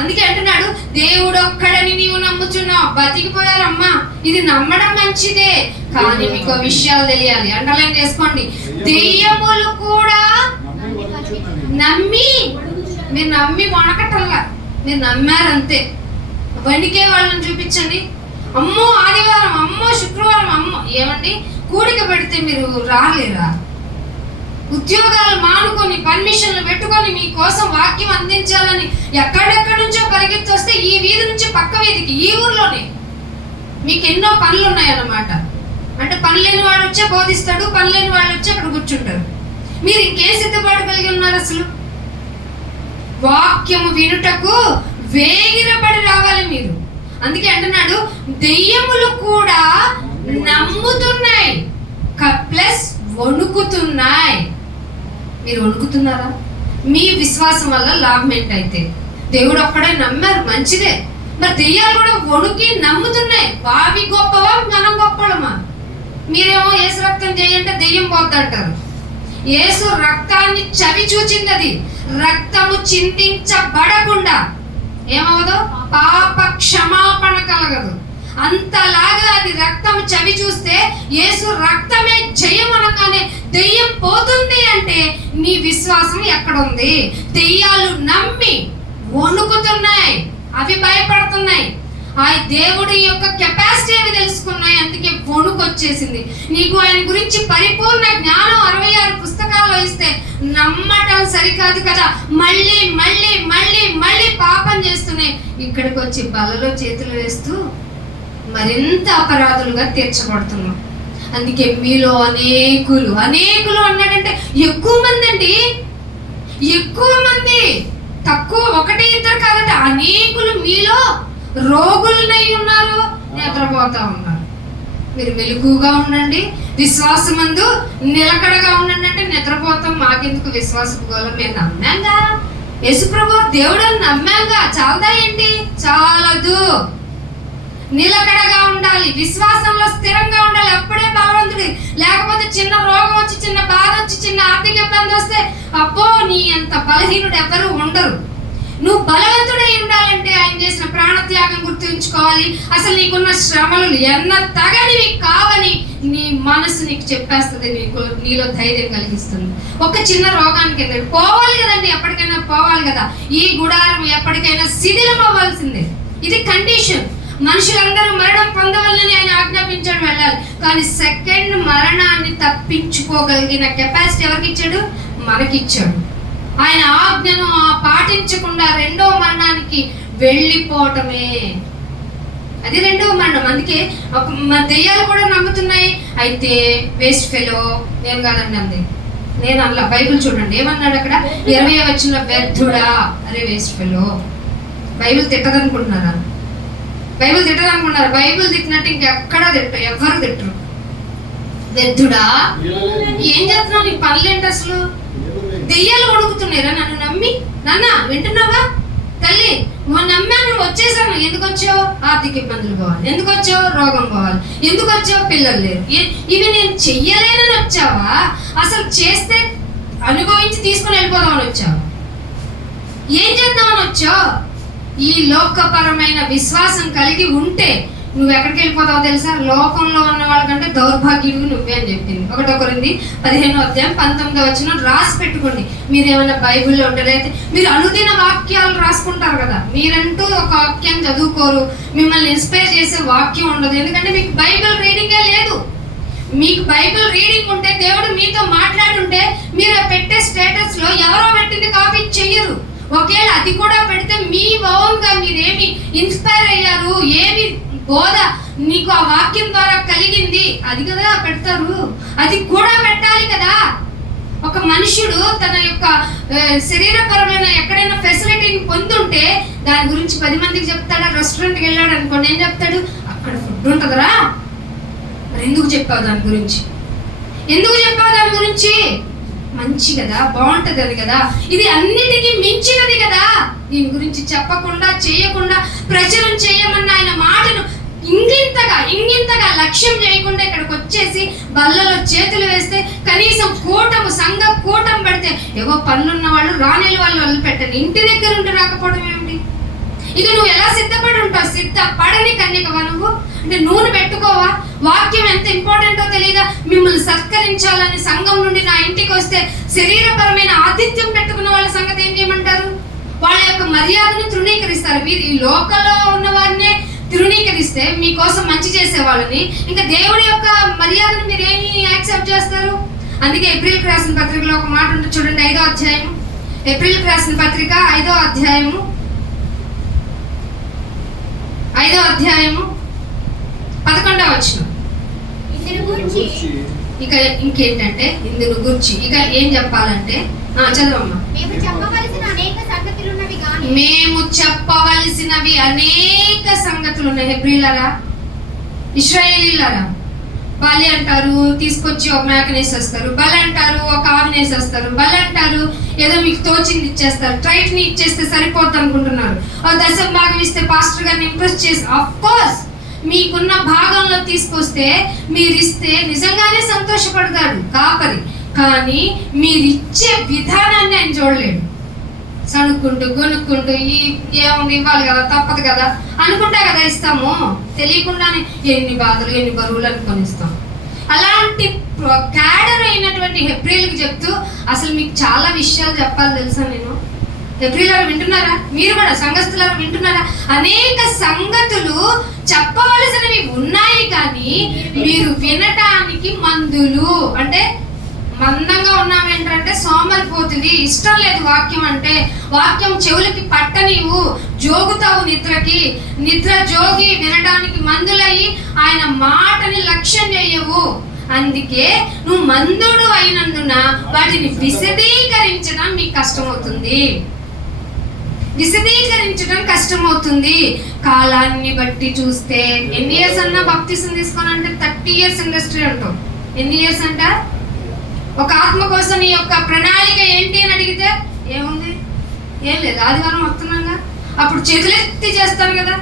అందుకే అంటున్నాడు, దేవుడు ఒక్కడని నీవు నమ్ముచున్నావు. బతికిపోయారమ్మా. ఇది నమ్మడం మంచిదే, కానీ మీకు విషయాలు తెలియాలి. అండర్లైన్ చేసుకోండి. దెయ్యములు కూడా మీరు నమ్మి వణకటల్లా, మీరు నమ్మారంతే. వణికే వాళ్ళని చూపించండి. అమ్మో ఆదివారం, అమ్మో శుక్రవారం, అమ్మో ఏమండి కూడిక పెడితే మీరు రాలేరా? ఉద్యోగాలు మానుకొని పర్మిషన్లు పెట్టుకొని మీకోసం వాక్యం అందించాలని ఎక్కడెక్కడి నుంచో పరిగెత్తి వస్తే ఈ వీధి నుంచి పక్క వీధికి, ఈ ఊర్లోనే మీకు ఎన్నో పనులు ఉన్నాయన్నమాట. అంటే పని లేని వాడు వచ్చే బోధిస్తాడు, పని లేని వాళ్ళు వచ్చి అక్కడ కూర్చుంటారు. మీరు ఇంకేం సిద్ధపాటు కలిగి ఉన్నారు? అసలు వాక్యము వినుటకు వేగిరపడి రావాలి మీరు. అందుకే అంటున్నాడు, దెయ్యములు కూడా నమ్ముతున్నాయి ప్లస్ వణుకుతున్నాయి. మీరు వణుకుతున్నారా? మీ విశ్వాసం వల్ల లాభం ఏంటైతే? దేవుడు ఒక్కడే నమ్మారు, మంచిదే. మరి దెయ్యాలు కూడా వణుకి నమ్ముతున్నాయి. వావి గొప్పవా, మనం గొప్పలమా? మీరేమో యేసు రక్తం చేయంటే దెయ్యం పోద్దంటారు. యేసు రక్తాన్ని చవి చూచింది. అది రక్తము చిందించబడకుండా ఏమవదు? పాప క్షమాపణ కలగదు. అంతలాగా అది రక్తం చవి చూస్తే యేసు రక్తమే జయం అనగానే దెయ్యం పోతుంది. అంటే నీ విశ్వాసం ఎక్కడుంది? దెయ్యాలు నమ్మి వణుకుతున్నాయి, అవి భయపడుతున్నాయి. ఆ దేవుడి యొక్క కెపాసిటీ అవి తెలుసుకున్నాయి, అందుకే వణుకు వచ్చేసింది. నీకు ఆయన గురించి పరిపూర్ణ జ్ఞానం 66 పుస్తకాల్లో ఇస్తే నమ్మటం సరికాదు కదా. మళ్ళీ మళ్ళీ మళ్ళీ మళ్ళీ పాపం చేస్తూనే ఇక్కడికి వచ్చి బలలో చేతులు వేస్తూ మరింత అపరాధులుగా తీర్చబడుతున్నాం. అందుకే మీలో అనేకులు అన్నాడంటే ఎక్కువ మంది అండి, ఎక్కువ మంది, తక్కువ 1-2 కాదట. అనేకులు మీలో రోగులనై ఉన్నారు, నిద్రపోతా ఉన్నారు. మీరు మెలకుగా ఉండండి, విశ్వాసమందు నిలకడగా ఉండండి. అంటే నిద్రపోతాం, మాకెందుకు విశ్వాసపు గోళం? మేము నమ్మాంగా, యేసుప్రభు దేవుడు నమ్మాంగా, చాలదా ఏంటి? చాలదు. నిలకడగా ఉండాలి, విశ్వాసంలో స్థిరంగా ఉండాలి. అప్పుడే బలవంతుడి. లేకపోతే చిన్న రోగం వచ్చి, చిన్న బాధ వచ్చి, చిన్న ఆర్థిక ఇబ్బంది వస్తే అబ్బో నీ అంత బలహీనుడు ఎవరు ఉండరు. నువ్వు బలవంతుడై ఉండాలంటే ఆయన చేసిన ప్రాణత్యాగం గుర్తుంచుకోవాలి. అసలు నీకున్న శ్రమలు ఎన్న తగనివి కావని నీ మనసు నీకు చెప్పేస్తుంది, నీలో ధైర్యం కలిగిస్తుంది. ఒక చిన్న రోగానికి పోవాలి కదండి, ఎప్పటికైనా పోవాలి కదా. ఈ గుడారం ఎప్పటికైనా శిథిలం అవ్వాల్సిందే. ఇది కండిషన్. మనుషులందరూ మరణం పొందవాలని ఆయన ఆజ్ఞాపించాడు, వెళ్ళాలి. కానీ సెకండ్ మరణాన్ని తప్పించుకోగలిగిన కెపాసిటీ ఎవరికి ఇచ్చాడు? మనకిచ్చాడు. ఆయన ఆజ్ఞను పాటించకుండా రెండో మరణానికి వెళ్ళిపోవటమే, అది రెండవ మరణం. అందుకే దెయ్యాలు కూడా నమ్ముతున్నాయి. అయితే వేస్ట్ ఫెలో నేను కాదండి అంది, నేను అలా. బైబిల్ చూడండి ఏమన్నాడు అక్కడ, 20వ వచనంలో, వ్యర్థుడా. అరే వేస్ట్ ఫెలో. బైబిల్ తిట్టదనుకుంటున్నారా? బైబిల్ తిట్టదనుకుంటున్నారు? బైబిల్ తిట్టినట్టు ఇంకెక్కడా తిట్టరు, ఎవరు తిట్టరు. వ్యర్థుడా, ఏం చేస్తున్నావు? నీకు పనులేంటి అసలు? దెయ్యాలు వణుకుతున్నారా నన్ను నమ్మి? నాన్న వింటున్నావా? తల్లి నమ్మాను, వచ్చేసాను. ఎందుకు వచ్చావు? ఆర్థిక ఇబ్బందులు పోవాలి. ఎందుకు వచ్చావు? రోగం పోవాలి. ఎందుకు వచ్చావు? పిల్లలు లేరు. ఇవి నేను చెయ్యలేనని వచ్చావా? అసలు చేస్తే అనుభవించి తీసుకుని వెళ్ళిపోదామని వచ్చావు? ఏం చేద్దామని వచ్చావు? ఈ లోకపరమైన విశ్వాసం కలిగి ఉంటే నువ్వు ఎక్కడికి వెళ్ళిపోతావు తెలుసా? లోకంలో ఉన్న వాళ్ళకంటే దౌర్భాగ్యుడు నువ్వే అని చెప్పింది. 1 కొరింథీ 15:19 రాసి పెట్టుకోండి. మీరు ఏమైనా బైబిల్లో ఉంటారు, అయితే మీరు అనుదిన వాక్యాలు రాసుకుంటారు కదా. మీరంటూ ఒక వాక్యం చదువుకోరు, మిమ్మల్ని ఇన్స్పైర్ చేసే వాక్యం ఉండదు. ఎందుకంటే మీకు బైబిల్ రీడింగే లేదు. మీకు బైబిల్ రీడింగ్ ఉంటే, దేవుడు మీతో మాట్లాడుంటే, మీరు పెట్టే స్టేటస్ లో ఎవరో పెట్టింది కాపీ చెయ్యరు. ఒకవేళ అది కూడా పెడితే మీ ఓన్గా మీరేమి ఇన్స్పైర్ అయ్యారు, ఏమి బోధ నీకు ఆ వాక్యం ద్వారా కలిగింది, అది కదా పెడతారు. అది కూడా పెట్టాలి కదా. ఒక మనుషుడు తన యొక్క శరీరపరమైన ఎక్కడైనా ఫెసిలిటీని పొందుంటే దాని గురించి 10 మందికి చెప్తాడా? రెస్టారెంట్కి వెళ్ళాడు అనుకోండి, ఏం చెప్తాడు? అక్కడ ఫుడ్ ఉంటుందిరా. మరి ఎందుకు చెప్పావు దాని గురించి? ఎందుకు చెప్పావు దాని గురించి? మంచి కదా, బాగుంటది అది కదా, ఇది అన్నిటికీ మించినది కదా. దీని గురించి చెప్పకుండా, చేయకుండా ప్రచురం చేయమన్న ఆయన మాటను ఇంగింతగా లక్ష్యం చేయకుండా ఇక్కడికి వచ్చేసి బల్లలో చేతులు వేస్తే కనీసం సంఘ కూటం పెడితే ఏవో పనులున్న వాళ్ళు రానేలు వాళ్ళు పెట్టండి. ఇంటి దగ్గర ఉండి రాకపోవడం ఏమిటి? ఇక నువ్వు ఎలా సిద్ధపడి ఉంటావు? సిద్ధపడని కన్యకవా నువ్వు? అంటే నూనె పెట్టుకోవా? వాక్యం ఎంత ఇంపార్టెంటో తెలియదా? మిమ్మల్ని సత్కరించాలని సంఘం నుండి నా ఇంటికి వస్తే శరీరపరమైన ఆతిథ్యం పెట్టుకున్న వాళ్ళ సంగతి ఏం చేయమంటారు? వాళ్ళ యొక్క మర్యాదను తృణీకరిస్తారు. మీరు ఈ లోకంలో ఉన్న వారినే తృణీకరిస్తే మీకోసం మంచి చేసే వాళ్ళని ఇంకా దేవుడి యొక్క మర్యాదను మీరు ఏమి యాక్సెప్ట్ చేస్తారు? అందుకే ఏప్రిల్కి రాసిన పత్రికలో ఒక మాట ఉంటుంది చూడండి, 5వ అధ్యాయం. ఏప్రిల్కి రాసిన పత్రిక 5వ అధ్యాయము 11వ వచనం. ఇందును గూర్చి ఇక ఇంకేంటంటే ఇందును గురించి ఇక ఏం చెప్పాలంటే చదవమ్మా. మేము చెప్పవలసిన అనేక సంగతులు ఉన్నాయి. హెబ్రీలరా, ఇశ్రాయేలీలరా, బలి అంటారు, తీసుకొచ్చి ఒక మేకనేసేస్తారు. బలి అంటారు, ఒక ఆవినేసేస్తారు. బలి అంటారు, ఏదో మీకు తోచింది ఇచ్చేస్తారు. ట్రైట్ ని ఇచ్చేస్తే సరిపోద్ది అనుకుంటున్నారు. దశమ భాగం ఇస్తే పాస్టర్ గారిని ఇంప్రెస్ చేసి, ఆఫ్ కోర్స్ మీకున్న భాగంలో తీసుకొస్తే మీరు ఇస్తే నిజంగానే సంతోషపడతాడు కాపరి. కానీ మీరు ఇచ్చే విధానాన్ని ఆయన చూడలేడు. సణుక్కుంటూ గొనుక్కుంటూ ఏముంది ఇవ్వాలి కదా, తప్పదు కదా అనుకుంటా కదా ఇస్తాము. తెలియకుండానే ఎన్ని బాధలు ఎన్ని బరువులు అనుకొని ఇస్తాం. అలాంటి క్యాడర్ అయినటువంటి హెబ్రీలకు చెప్తూ అసలు మీకు చాలా విషయాలు చెప్పాలి తెలుసా. నేను హెబ్రీలారా వింటున్నారా? మీరు కూడా సంఘస్థులారా వింటున్నారా? అనేక సంగతులు చెప్పవలసినవి ఉన్నాయి, కానీ మీరు వినటానికి మందులు అంటే మందంగా ఉన్నామేంటంటే సోమరిపోతుంది, ఇష్టం లేదు వాక్యం అంటే. వాక్యం చెవులకి పట్టనివు, జోగుతావు నిద్రకి. నిద్ర జోగి వినడానికి మందులయ్యి ఆయన మాటని లక్ష్యం చేయవు. అందుకే నువ్వు మందుడు అయినందున వాటిని విశదీకరించడం మీకు కష్టమవుతుంది. కాలాన్ని బట్టి చూస్తే ఎన్ని ఇయర్స్ అన్నా బాప్తిసం తీసుకొని అంటే 30 ఇయర్స్ ఇండస్ట్రీ అంటాం. ఎన్ని ఇయర్స్ అంట? ఒక ఆత్మ కోసం నీ యొక్క ప్రణాళిక ఏంటి అని అడిగితే ఏముంది? ఏం లేదు. ఆదివారం వస్తున్నాగా, అప్పుడు చేతులెత్తి చేస్తాను కదా,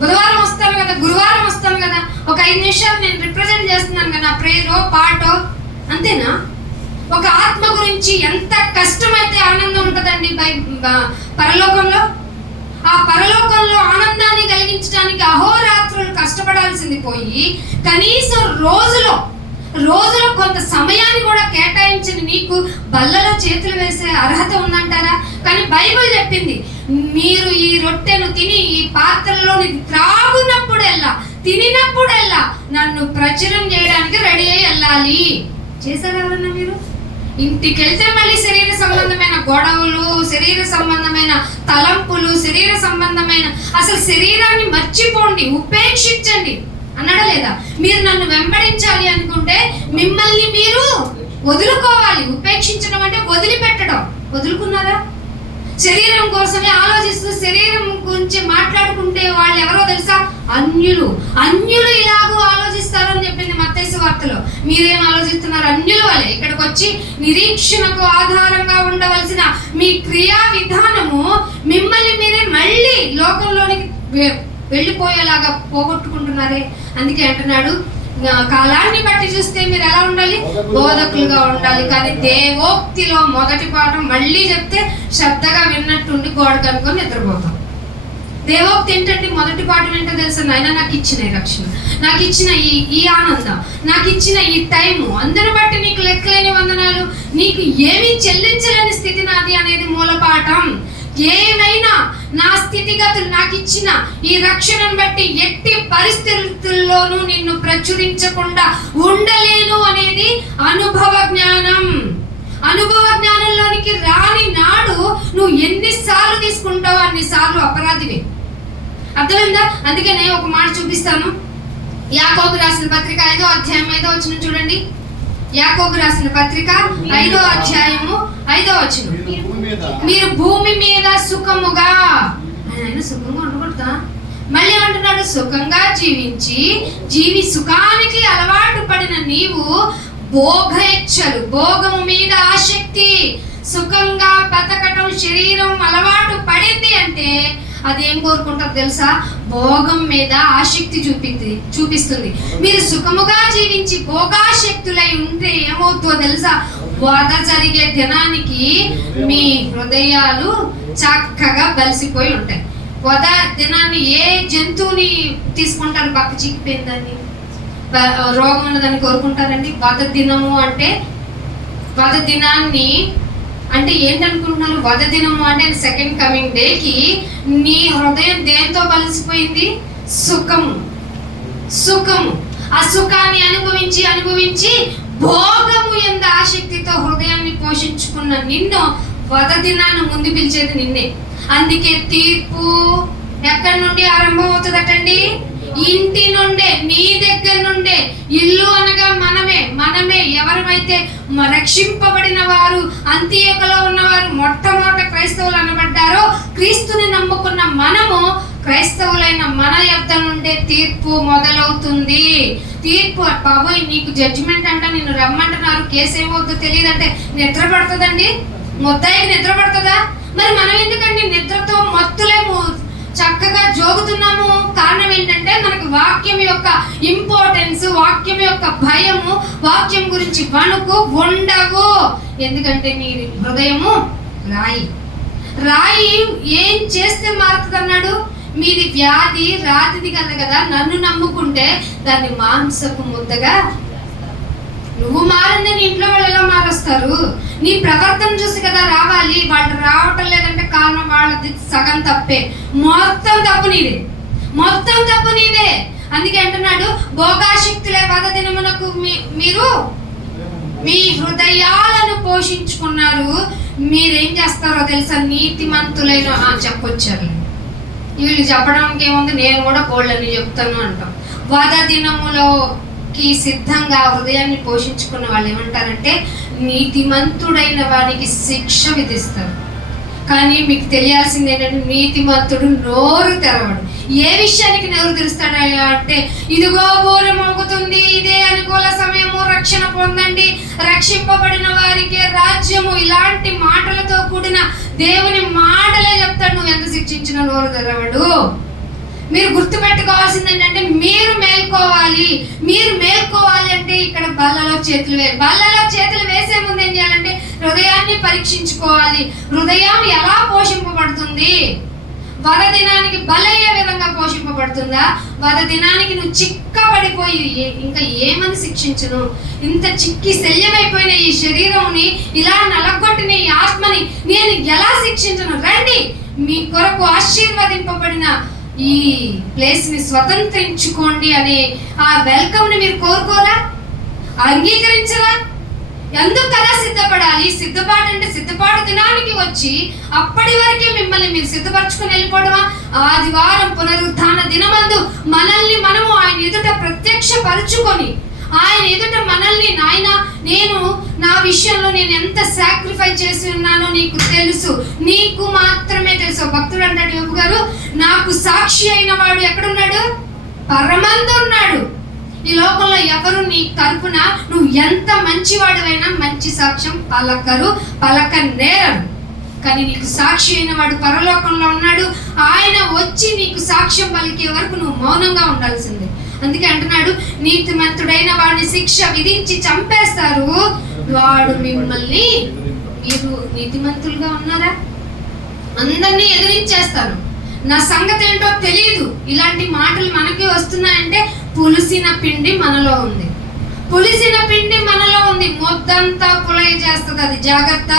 బుధవారం వస్తాను కదా, గురువారం వస్తాను కదా, ఒక 5 నిమిషాలు నేను రిప్రజెంట్ చేస్తున్నాను కదా, ప్రేయరో పాటో, అంతేనా? ఒక ఆత్మ గురించి ఎంత కష్టమైతే ఆనందం ఉంటుందండి పరలోకంలో. ఆ పరలోకంలో ఆనందాన్ని కలిగించడానికి అహోరాత్రులు కష్టపడాల్సింది పోయి కనీసం రోజులో కొంత సమయాన్ని కూడా కేటాయించిన నీకు బల్లలో చేతులు వేసే అర్హత ఉందంటారా? కానీ బైబిల్ చెప్పింది, మీరు ఈ రొట్టెను తిని ఈ పాత్రలోని త్రాగునప్పుడల్లా, తినినప్పుడల్లా నన్ను ప్రచురం చేయడానికి రెడీ అయ్యి వెళ్ళాలి. చేశారా మీరు? ఇంటికి వెళ్తే మళ్ళీ శరీర సంబంధమైన గొడవలు, శరీర సంబంధమైన తలంపులు, శరీర సంబంధమైన అసలు శరీరాన్ని మర్చిపోండి, ఉపేక్షించండి అన్నాడా లేదా? మీరు నన్ను వెంబడించాలి అనుకుంటే మిమ్మల్ని మీరు వదులుకోవాలి. ఉపేక్షించడం అంటే వదిలిపెట్టడం. వదులుకున్నారా? శరీరం కోసమే ఆలోచిస్తూ శరీరం గురించి మాట్లాడుకుంటే వాళ్ళు ఎవరో తెలుసా? అన్యులు ఇలాగూ ఆలోచిస్తారని చెప్పింది మత్తయి సువార్తలో. మీరేం ఆలోచిస్తున్నారు? అన్యులు వలె. ఇక్కడికి వచ్చి నిరీక్షణకు ఆధారంగా ఉండవలసిన మీ క్రియా విధానము మిమ్మల్ని మీరే మళ్ళీ లోకంలోనికి వెళ్ళిపోయేలాగా పోగొట్టుకుంటున్నారే. అందుకే అంటున్నాడు, కాలాన్ని బట్టి చూస్తే మీరు ఎలా ఉండాలి? బోధకులుగా ఉండాలి. కానీ దేవోక్తిలో మొదటి పాఠం మళ్ళీ చెప్తే శ్రద్ధగా విన్నట్టుండి గోడ కనుక్కొని నిద్రపోతాం. దేవోక్తి ఏంటంటే మొదటి పాఠం ఏంటో తెలుసా? నాయన నాకు ఇచ్చిన ఈ రక్షణ, నాకు ఇచ్చిన ఈ ఆనందం, నాకు ఇచ్చిన ఈ టైము, అందరిని బట్టి నీకు లెక్కలేని వందనాలు, నీకు ఏమీ చెల్లించలేని స్థితి నాది అనేది మూలపాఠం. ఏమైనా నా స్థితిగతులు, నాకు ఇచ్చిన ఈ రక్షణను బట్టి ఎట్టి పరిస్థితుల్లోనూ నిన్ను ప్రచురించకుండా ఉండలేను అనేది అనుభవ జ్ఞానం. అనుభవ జ్ఞానంలోనికి రాని నాడు నువ్వు ఎన్నిసార్లు తీసుకుంటావో అన్నిసార్లు అపరాధివే. అర్థమైందా? అందుకే నేను ఒక మాట చూపిస్తాను. యాకోబు రాసిన పత్రిక 5వ అధ్యాయం 5వ వచనం చూడండి. యాకోబు రాసిన పత్రిక 5వ అధ్యాయము 5వ వచనం. మీరు భూమి మీద సుఖముగా, ఆయన సుఖంగా ఉండకూడదా? మళ్ళీ అంటున్నాడు, సుఖంగా జీవి సుఖానికి అలవాటు పడిన నీవు భోగేచ్ఛలు, భోగము మీద ఆసక్తి, సుఖంగా బతకటం శరీరం అలవాటు పడింది అంటే అది ఏం కోరుకుంటారు తెలుసా? భోగం మీద ఆసక్తి చూపిస్తుంది. మీరు సుఖముగా జీవించి భోగాశక్తులై ఉంటే ఏమవుతుందో తెలుసా? వధ జరిగే దినానికి మీ హృదయాలు చక్కగా బలిసిపోయి ఉంటాయి. వధ దినాన్ని ఏ జంతువుని తీసుకుంటారు? పక్క చిక్కిపోయిందని, రోగం ఉన్నదని కోరుకుంటారండి? వధ దినము అంటే, వధ దినాన్ని అంటే ఏంటనుకుంటున్నారు? వధ దినము అంటే సెకండ్ కమింగ్ డేకి నీ హృదయం దేంతో బలిసిపోయింది? సుఖము. ఆ సుఖాన్ని అనుభవించి భోగము ఎంత ఆసక్తితో హృదయాన్ని పోషించుకున్న నిన్ను వధ దినాన్ని ముందు పిలిచేది నిన్నే. అందుకే తీర్పు ఎక్కడి నుండి ఆరంభం అవుతుందటండి? ఇంటి నుండే, నీ దగ్గర నుండే. ఇల్లు అనగా మనమే ఎవరైతే రక్షింపబడిన వారు, అంత్యయుగంలో ఉన్నవారు, మొట్టమొదట క్రైస్తవులు అనబడ్డారో, క్రీస్తుని నమ్ముకున్న మనము క్రైస్తవులైన మన యొద్ద నుండే తీర్పు మొదలవుతుంది. తీర్పు బాబోయ్ నీకు జడ్జిమెంట్ అంట, నిన్ను రమ్మంటున్నారు, కేసు ఏమవుద్దో తెలియదంటే నిద్ర పడుతుందండి? ముద్దాయికి నిద్ర పడుతుందా? మరి మనం ఎందుకండి నిద్రతో మత్తులేము చక్కగా జోగుతున్నాము? కారణం ఏంటంటే మనకి వాక్యం యొక్క ఇంపార్టెన్స్, వాక్యం యొక్క భయము, వాక్యం గురించి వణుకు ఉండవు. ఎందుకంటే నీ హృదయము రాయి ఏం చేస్తే మారుతుంది అన్నాడు? మీది వ్యాధి రాతిది కదా, నన్ను నమ్ముకుంటే దాన్ని మాంసపు ముద్దగా. నువ్వు మారింది నీ ఇంట్లో వాళ్ళు ఎలా మారుస్తారు? నీ ప్రవర్తన చూసి కదా రావాలి. వాళ్ళు రావటం లేదంటే కారణం వాళ్ళది సగం తప్పే, మొత్తం తప్పు నీదే. అందుకే అంటున్నాడు, భోగాశక్తులే వధ దినమునకు మీరు మీ హృదయాలను పోషించుకున్నారు. మీరేం చేస్తారో తెలుసా? నీతిమంతులైన చెప్పొచ్చారు. వీళ్ళు చెప్పడానికి ఏముంది, నేను కూడా కోళ్ళని చెప్తాను అంటాం. వధ దినములోకి సిద్ధంగా హృదయాన్ని పోషించుకున్న వాళ్ళు ఏమంటారంటే నీతిమంతుడైన వానికి శిక్ష విధిస్తారు. కానీ మీకు తెలియాల్సింది ఏంటంటే నీతిమంతుడు నోరు తెరవడు. ఏ విషయానికి నోరు తెరుస్తాడయ్యా అంటే, ఇదిగో ఊరు మోగుతుంది, ఇదే అనుకూల సమయము, రక్షణ పొందండి, రక్షింపబడిన వారికి రాజ్యము, ఇలాంటి మాటలతో కూడిన దేవుని మాటలే చెప్తాడు. నువ్వు ఎంత శిక్షించినా నోరు తెరవడు. మీరు గుర్తుపెట్టుకోవాల్సింది ఏంటంటే మీరు మేల్కోవాలి అంటే ఇక్కడ బల్లలో చేతులు వేసే ముందు ఏం చేయాలంటే హృదయాన్ని పరీక్షించుకోవాలి. హృదయం ఎలా పోషింపబడుతుంది? వధ దినానికి బలయ్యే విధంగా పోషింపబడుతుందా? వధ దినానికి నువ్వు చిక్కబడిపోయి ఇంకా ఏమని శిక్షించను? ఇంత చిక్కి శల్యమైపోయిన ఈ శరీరంని, ఇలా నలగొట్టిన ఈ ఆత్మని నేను ఎలా శిక్షించను? రండి, మీ కొరకు ఆశీర్వదింపబడిన ఈ ప్లేస్ ని స్వతంత్రించుకోండి అనే ఆ వెల్కమ్ ని మీరు కోరుకోరా? అంగీకరించరా? ఎందుకు కదా సిద్ధపడాలి? సిద్ధపాటు అంటే సిద్ధపాటు దినానికి వచ్చి అప్పటి వరకే మిమ్మల్ని మీరు సిద్ధపరచుకుని వెళ్ళిపోవడమా? ఆదివారం పునరుత్థాన దినమందు మనల్ని మనము ఆయన ఎదుట ప్రత్యక్షపరుచుకొని, ఆయన ఎదుట మనల్ని, నాయన నేను నా విషయంలో నేను ఎంత సాక్రిఫైస్ చేసి ఉన్నానో నీకు తెలుసు, నీకు మాత్రమే తెలుసు. భక్తుడు అంటాడు యోబు గారు, నాకు సాక్షి అయిన వాడు ఎక్కడున్నాడు? పరమందు ఉన్నాడు. ఈ లోకంలో ఎవరు నీ తరపున నువ్వు ఎంత మంచివాడువైనా మంచి సాక్ష్యం పలకనేరడు. కానీ నీకు సాక్షి అయిన వాడు పరలోకంలో ఉన్నాడు. ఆయన వచ్చి నీకు సాక్ష్యం పలికే వరకు నువ్వు మౌనంగా ఉండాల్సిందే. అందుకే అంటున్నాడు, నీతిమంతుడైన వాడిని శిక్ష విధించి చంపేస్తారు. వాడు మిమ్మల్ని, మీరు నీతిమంతులుగా ఉన్నారా? అందరినీ ఎదిరించేస్తాను, నా సంగతి ఏంటో తెలియదు. ఇలాంటి మాటలు మనకి వస్తున్నాయంటే పులిసిన పిండి మనలో ఉంది. మొత్తంతా పులయ చేస్తుంది. అది జాగ్రత్త.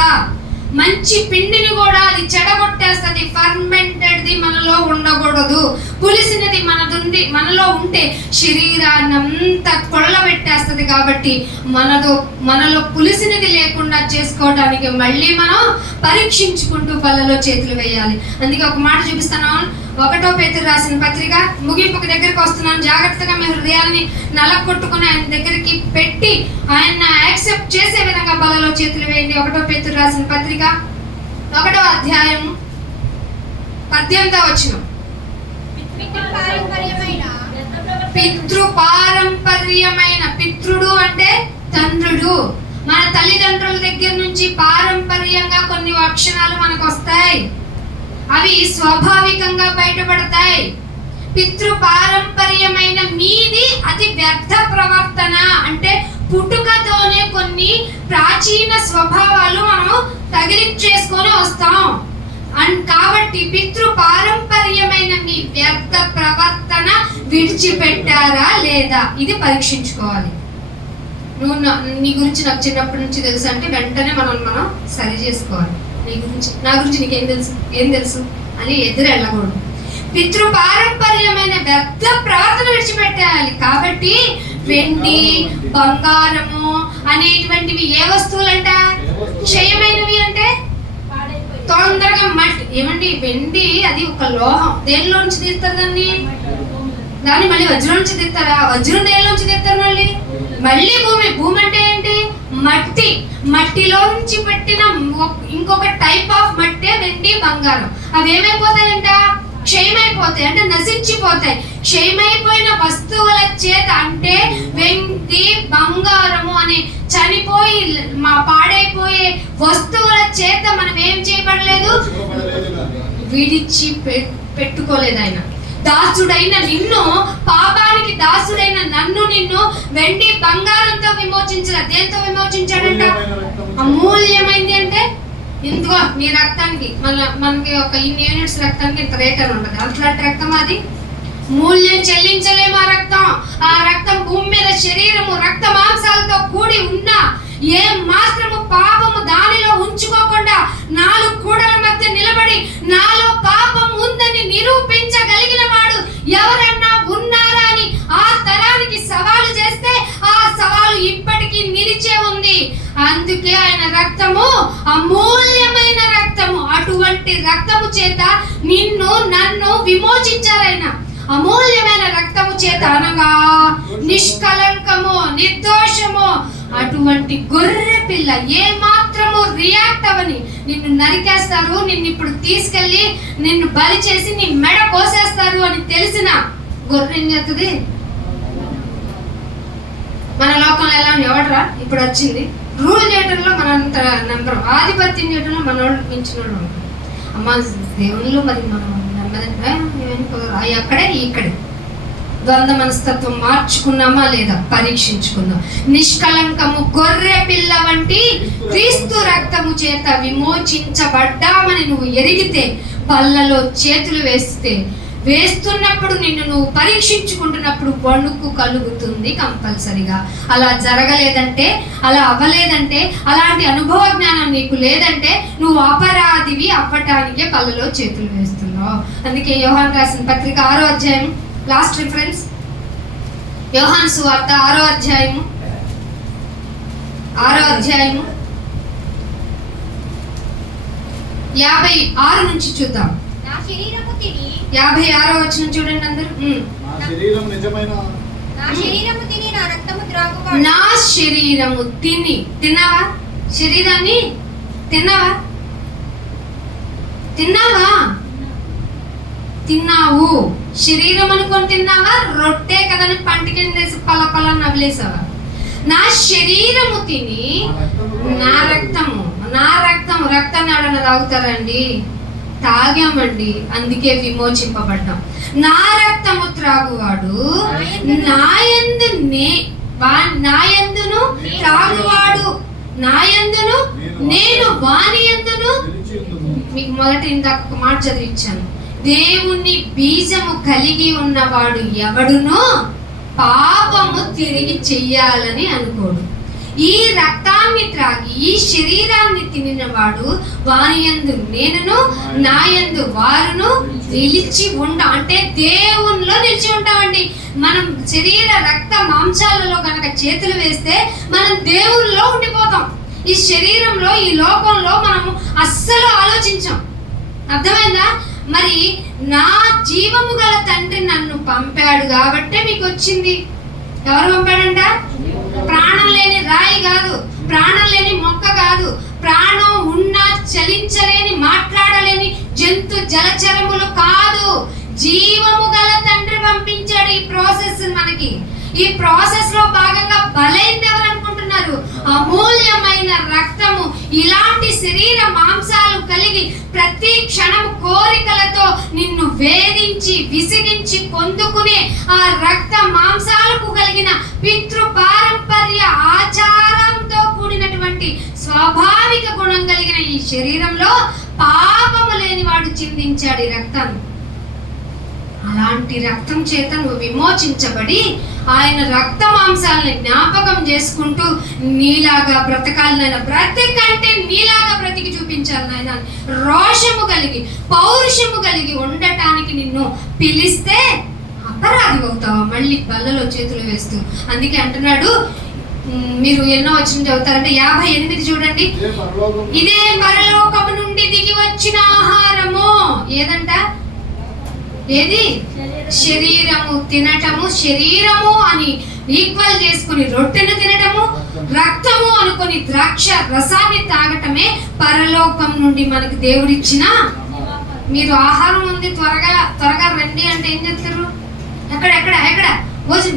మంచి పిండిని కూడా అది చెడగొట్టేస్తుంది. ఫర్మెంటెడ్ది మనలో ఉండకూడదు. పులిసినది మనలో ఉంటే శరీరాన్ని అంతా కొల్లబెట్టేస్తుంది. కాబట్టి మనలో పులిసినది లేకుండా చేసుకోవడానికి మళ్ళీ మనం పరీక్షించుకుంటూ బల్లలో చేతులు వేయాలి. అందుకే ఒక మాట చూపిస్తాను. 1 పేతురు రాసిన పత్రిక ముగింపుకి దగ్గరికి వస్తున్నాను. జాగ్రత్తగా మీ హృదయాన్ని నలగొట్టుకుని ఆయన దగ్గరికి పెట్టి ఆయన యాక్సెప్ట్ చేసే విధంగా బల్లలో చేతులు వేయండి. 1 పేతురు రాసిన పత్రిక 1వ అధ్యాయం 18వ వచనం. పితృపారంపర్యమైన, పితృడు అంటే తండ్రుడు. మన తల్లిదండ్రుల దగ్గర నుంచి పారంపర్యంగా కొన్ని అక్షరాలు మనకు వస్తాయి. అవి స్వాభావికంగా బయటపడతాయి. పితృపారంపర్యమైన మీది అతి వ్యర్థ ప్రవర్తన అంటే పుట్టుకతోనే కొన్ని ప్రాచీన స్వభావాలు మనం తగిలించేసుకొని వస్తాం. కాబట్టి పితృపారంపర్యమైన మీ వ్యర్థ ప్రవర్తన విడిచిపెట్టారా లేదా ఇది పరీక్షించుకోవాలి. నువ్వు నీ గురించి నాకు చిన్నప్పటి నుంచి తెలుసు అంటే వెంటనే మనం సరి చేసుకోవాలి. నీ గురించి నా గురించి నీకేం తెలుసు, ఏం తెలుసు అని ఎదురు వెళ్ళకూడదు. పితృపారంపర్యమైన వ్యర్థ ప్రవర్తన విడిచిపెట్టాలి. కాబట్టి వెండి, బంగారము అనేటువంటివి ఏ వస్తువులంట? క్షయమైనవి అంటే తొందరగా మట్టి. ఏమండి వెండి అది ఒక లోహం, దేనిలో నుంచి తీస్తారు దాన్ని మళ్ళీ వజ్రం నుంచి తీస్తారా? వజ్రం దేనిలోంచి తీస్తారు మళ్ళీ భూమి అంటే ఏంటి? మట్టి. మట్టిలో నుంచి పెట్టిన ఇంకొక టైప్ ఆఫ్ మట్టే వెండి, బంగారం. అవి ఏమైపోతాయంట? క్షయమైపోతాయి, అంటే నశించిపోతాయి. క్షయమైపోయిన వస్తువుల చేత అంటే వెండి, బంగారము అనే చనిపోయి పాడైపోయే వస్తువుల చేత మనం ఏం చేయబడలేదు, విడిచి పెట్టుకోలేదు. ఆయన దాసుడైన నిన్ను, పాపానికి దాసుడైన నన్ను నిన్ను వెండి బంగారంతో విమోచించలే. దేంతో విమోచించాడంట? అమూల్యమైంది అంటే ఇందుకో నీ రక్తానికి మనకి ఒక ఇన్ని యూనిట్స్ రక్తానికి ఇంత రేట్ అని ఉంటుంది. అట్లాంటి రక్తం అది మూల్యం చెల్లించలేము. ఆ రక్తం భూమి మీద శరీరము రక్త మాంసాలతో కూడి ఉన్నా ఏ మాత్రము పాపము దానిలో ఉంచుకోకుండా 4 కూడల మధ్య నిలబడి నాలో పాపం ఉందని నిరూపించగలిగిన వాడు ఎవరన్నా ఉన్నారా అని ఆ తరానికి సవాలు చేస్తే ఆ సవాలు ఇప్పటికీ నిలిచే ఉంది. అందుకే ఆయన రక్తము అమూల్యమైన రక్తము. అటువంటి రక్తము చేత నిన్ను నన్ను విమోచించారాయన. అమూల్యమైన రక్తము చేత అనగా నిష్కలంకము, నిర్దోషము, అటువంటి గొర్రె పిల్ల ఏ మాత్రము రియాక్ట్ అవని నిన్ను నరికేస్తారు, నిన్ను ఇప్పుడు తీసుకెళ్లి నిన్ను బలి చేసి నీ మెడ కోసేస్తారు అని తెలిసిన గొర్రె ఏం చేస్తుంది? మన లోకంలో ఎలా ఎవడరా ఇప్పుడు వచ్చింది రూల్ చేయడంలో మనంత నెంబర్, ఆధిపత్యం చేయడంలో మనోళ్ళు మించిన వాళ్ళు ఉంటారు. అమ్మ దేవుళ్ళు మరి మనం నెమ్మది అక్కడే ఇక్కడే ద్వంద్వ మనస్తత్వం మార్చుకున్నామా లేదా పరీక్షించుకుందాం. నిష్కలంకము గొర్రె పిల్ల వంటి క్రీస్తు రక్తము చేత విమోచించబడ్డామని నువ్వు ఎరిగితే బల్లలో చేతులు వేస్తున్నప్పుడు నిన్ను నువ్వు పరీక్షించుకుంటున్నప్పుడు వణుకు కలుగుతుంది కంపల్సరిగా. అలా జరగలేదంటే, అలా అవ్వలేదంటే, అలాంటి అనుభవ జ్ఞానం నీకు లేదంటే నువ్వు అపరాధివి అవ్వటానికే బల్లలో చేతులు వేస్తున్నావు. అందుకే యోహాను రాసిన పత్రిక 6వ అధ్యాయం, లాస్ట్ రిఫరెన్స్ యోహాను సువార్త 6వ అధ్యాయము 56 నుంచి చూద్దాం. 56వ వచనం చూడండి అందరూ. నా శరీరము తిని తిన్నావా? శరీరాన్ని తిన్నావు. శరీరం అనుకొని తిన్నావా? రొట్టె కదని పంట కింద వేసి పల నవ్వులేసావా? నా శరీరము తిని నా రక్తాన్ని ఎవడన్నా తాగుతారండి? తాగామండి, అందుకే విమోచింపబడ్డాం. నా రక్తము త్రాగువాడు నాయందును త్రాగువాడు నాయందును నేను వాని యందును. మీకు మొదట ఇందాక ఒక మాట చదివించాను. దేవుని బీజము కలిగి ఉన్నవాడు ఎవడునో పాపము తిరిగి చెయ్యాలని అనుకోడు. ఈ రక్తాన్ని త్రాగి ఈ శరీరాన్ని తినినవాడు వానియందు నేనును నాయందు వారును నిలిచి అంటే దేవునిలో నిలిచి ఉంటామండి. మనం శరీర రక్త మాంసాలలో గనక చేతులు వేస్తే మనం దేవునిలో ఉండిపోతాం. ఈ శరీరంలో ఈ లోకంలో మనము అస్సలు ఆలోచించాం. అర్థమైందా? మరి నా జీవము గల తండ్రి నన్ను పంపాడు కాబట్టే మీకు వచ్చింది. ఎవరు పంపాడంట? ప్రాణం లేని రాయి కాదు, ప్రాణం లేని మొక్క కాదు, ప్రాణం ఉన్నా చలించలేని మాట్లాడలేని జంతు జలచరములు కాదు, జీవము గల తండ్రి పంపించాడు ఈ ప్రాసెస్. మనకి ఈ ప్రాసెస్ లో భాగంగా బలైంది ఎవరు అనుకుంటున్నారు? అంటున్నారు, అమూల్యమైన రక్తము. ఇలాంటి శరీర మాంసాలు కలిగి ప్రతి క్షణం కోరికలతో నిన్ను వేధించి విసిగించి పొందుకునే ఆ రక్త మాంసాలకు కలిగిన పితృ పారంపర్య ఆచారంతో కూడినటువంటి స్వాభావిక గుణం కలిగిన ఈ శరీరంలో పాపము లేని వాడు చిందించాడు ఈ రక్తాన్ని. అలాంటి రక్తం చేత నువ్వు విమోచించబడి ఆయన రక్త మాంసాలని జ్ఞాపకం చేసుకుంటూ నీలాగా బ్రతకాలి నాయన, బ్రతికంటే నీలాగా బ్రతికి చూపించాలి నాయన. రోషము కలిగి పౌరుషము కలిగి ఉండటానికి నిన్ను పిలిస్తే అపరాధి అవుతావా మళ్ళీ బల్లలో చేతులు వేస్తూ? అందుకే అంటున్నాడు, మీరు ఎన్నో వచ్చిన చదువుతారంటే 58 చూడండి. ఇదే పరలోకము నుండి దిగి వచ్చిన ఆహారము ఏదంట? ఏది? శరీరము తినటము, శరీరము అని ఈక్వల్ చేసుకుని రొట్టెను తినటము, రక్తము అనుకుని ద్రాక్ష రసాన్ని తాగటమే పరలోకం నుండి మనకు దేవుడిచ్చిన. మీరు ఆహారం ఉంది, త్వరగా త్వరగా రండి అంటే ఏం చేస్తారు? ఎక్కడ ఎక్కడ ఎక్కడ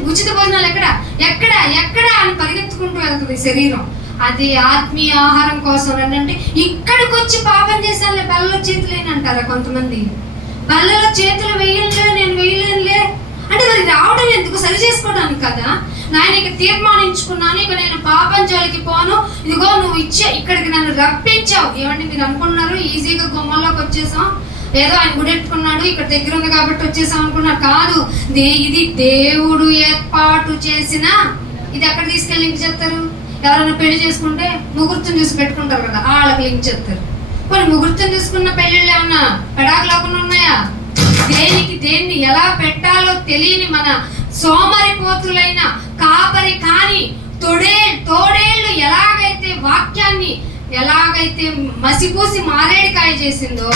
ఉచిత భోజనాలు ఎక్కడ ఎక్కడ ఎక్కడ అని పరిగెత్తుకుంటూ వెళ్తుంది శరీరం. అది ఆత్మీయ ఆహారం కోసం అంటే ఇక్కడికి వచ్చి పాపం చేశానులే, బల్లలో చేతులు అంటారా కొంతమంది. బల్లలో చేతులు వేయలే, నేను వేయలేనులే అంటే మరి రావడం ఎందుకు? సరి చేసుకోవడానికి కదా. నాయన ఇక తీర్మానించుకున్నాను, ఇక నేను పాపం జోలికి పోను. ఇదిగో నువ్వు ఇక్కడికి నన్ను రప్పించావు. ఏమంటే మీరు అనుకున్నారు ఈజీగా గుమ్మల్లోకి వచ్చేసాం, ఏదో ఆయన గుడెట్టుకున్నాడు ఇక్కడ దగ్గర ఉంది కాబట్టి వచ్చేసాం అనుకున్నారు. కాదు, ఇది దేవుడు ఏర్పాటు చేసిన. ఇది ఎక్కడ తీసుకెళ్ళి లింక్ చేస్తారు? ఎవరైనా పెళ్లి చేసుకుంటే ముహూర్తం చూసి పెట్టుకుంటారు కదా, వాళ్ళకి లింక్ చేస్తారు. కొన్ని ముహూర్తం చూసుకున్న పెళ్ళిళ్ళు ఏమన్నా పెడాకు లేకుండా ఉన్నాయా? దేనికి దేన్ని ఎలా పెట్టాలో తెలియని మన సోమరిపోతులైన కాపరి కాని తోడేళ్ళు ఎలాగైతే వాక్యాన్ని ఎలాగైతే మసిపూసి మారేడికాయ చేసిందో,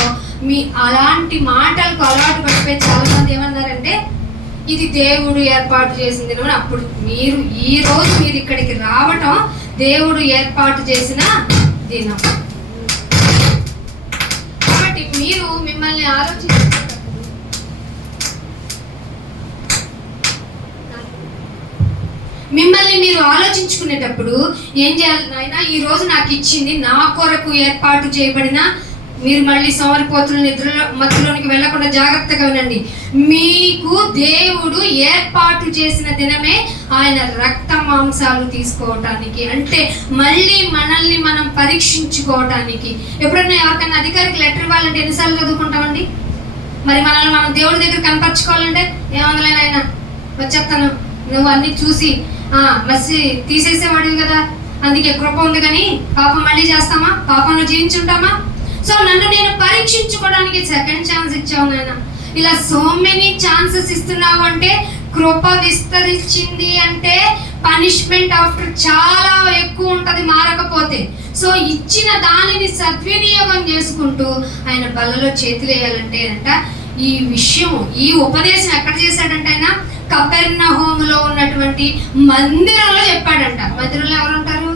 మీ అలాంటి మాటలకు అలవాటు పడిపోయి చాలా మంది ఏమన్నారంటే ఇది దేవుడు ఏర్పాటు చేసింది. అప్పుడు ఈ రోజు మీరు ఇక్కడికి రావటం దేవుడు ఏర్పాటు చేసిన దినం. కాబట్టి మీరు మిమ్మల్ని మీరు ఆలోచించుకునేటప్పుడు ఏం చేయాలి? నాయన ఈ రోజు నాకు ఇచ్చింది నా కొరకు ఏర్పాటు చేయబడిన. మీరు మళ్ళీ సోమరిపోతుల నిద్రలో మధ్యలోనికి వెళ్లకుండా జాగ్రత్తగా వినండి. మీకు దేవుడు ఏర్పాటు చేసిన దినమే ఆయన రక్త మాంసాలు తీసుకోవటానికి, అంటే మళ్ళీ మనల్ని మనం పరీక్షించుకోవటానికి. ఎప్పుడైనా ఎవరికైనా అధికారికి లెటర్ ఇవ్వాలంటే ఎన్నిసార్లు చదువుకుంటామండి? మరి మనల్ని మనం దేవుడి దగ్గర కనపరచుకోవాలంటే ఏమందలే నాయన వచ్చేస్తాను, నువ్వు అన్ని చూసి మసి తీసేసేవాడివి కదా, అందుకే కృప ఉంది కానీ పాపం మళ్ళీ చేస్తామా? పాపంలో జీవించుంటామా? సో నన్ను నేను పరీక్షించుకోవడానికి సెకండ్ ఛాన్స్ ఇచ్చావు నాయన. ఇలా సో మెనీ ఛాన్సెస్ ఇస్తున్నావు అంటే కృప విస్తరించింది అంటే పనిష్మెంట్ ఆఫ్టర్ చాలా ఎక్కువ ఉంటది మారకపోతే. సో ఇచ్చిన దానిని సద్వినియోగం చేసుకుంటూ ఆయన బల్లలో చేతులు వేయాలంటే అంట ఈ విషయం, ఈ ఉపదేశం ఎక్కడ చేశాడంటే ఆయన కపెర్నహూములో ఉన్నటువంటి మందిరంలో చెప్పాడంట. మందిరంలో ఎవరు ఉంటారు?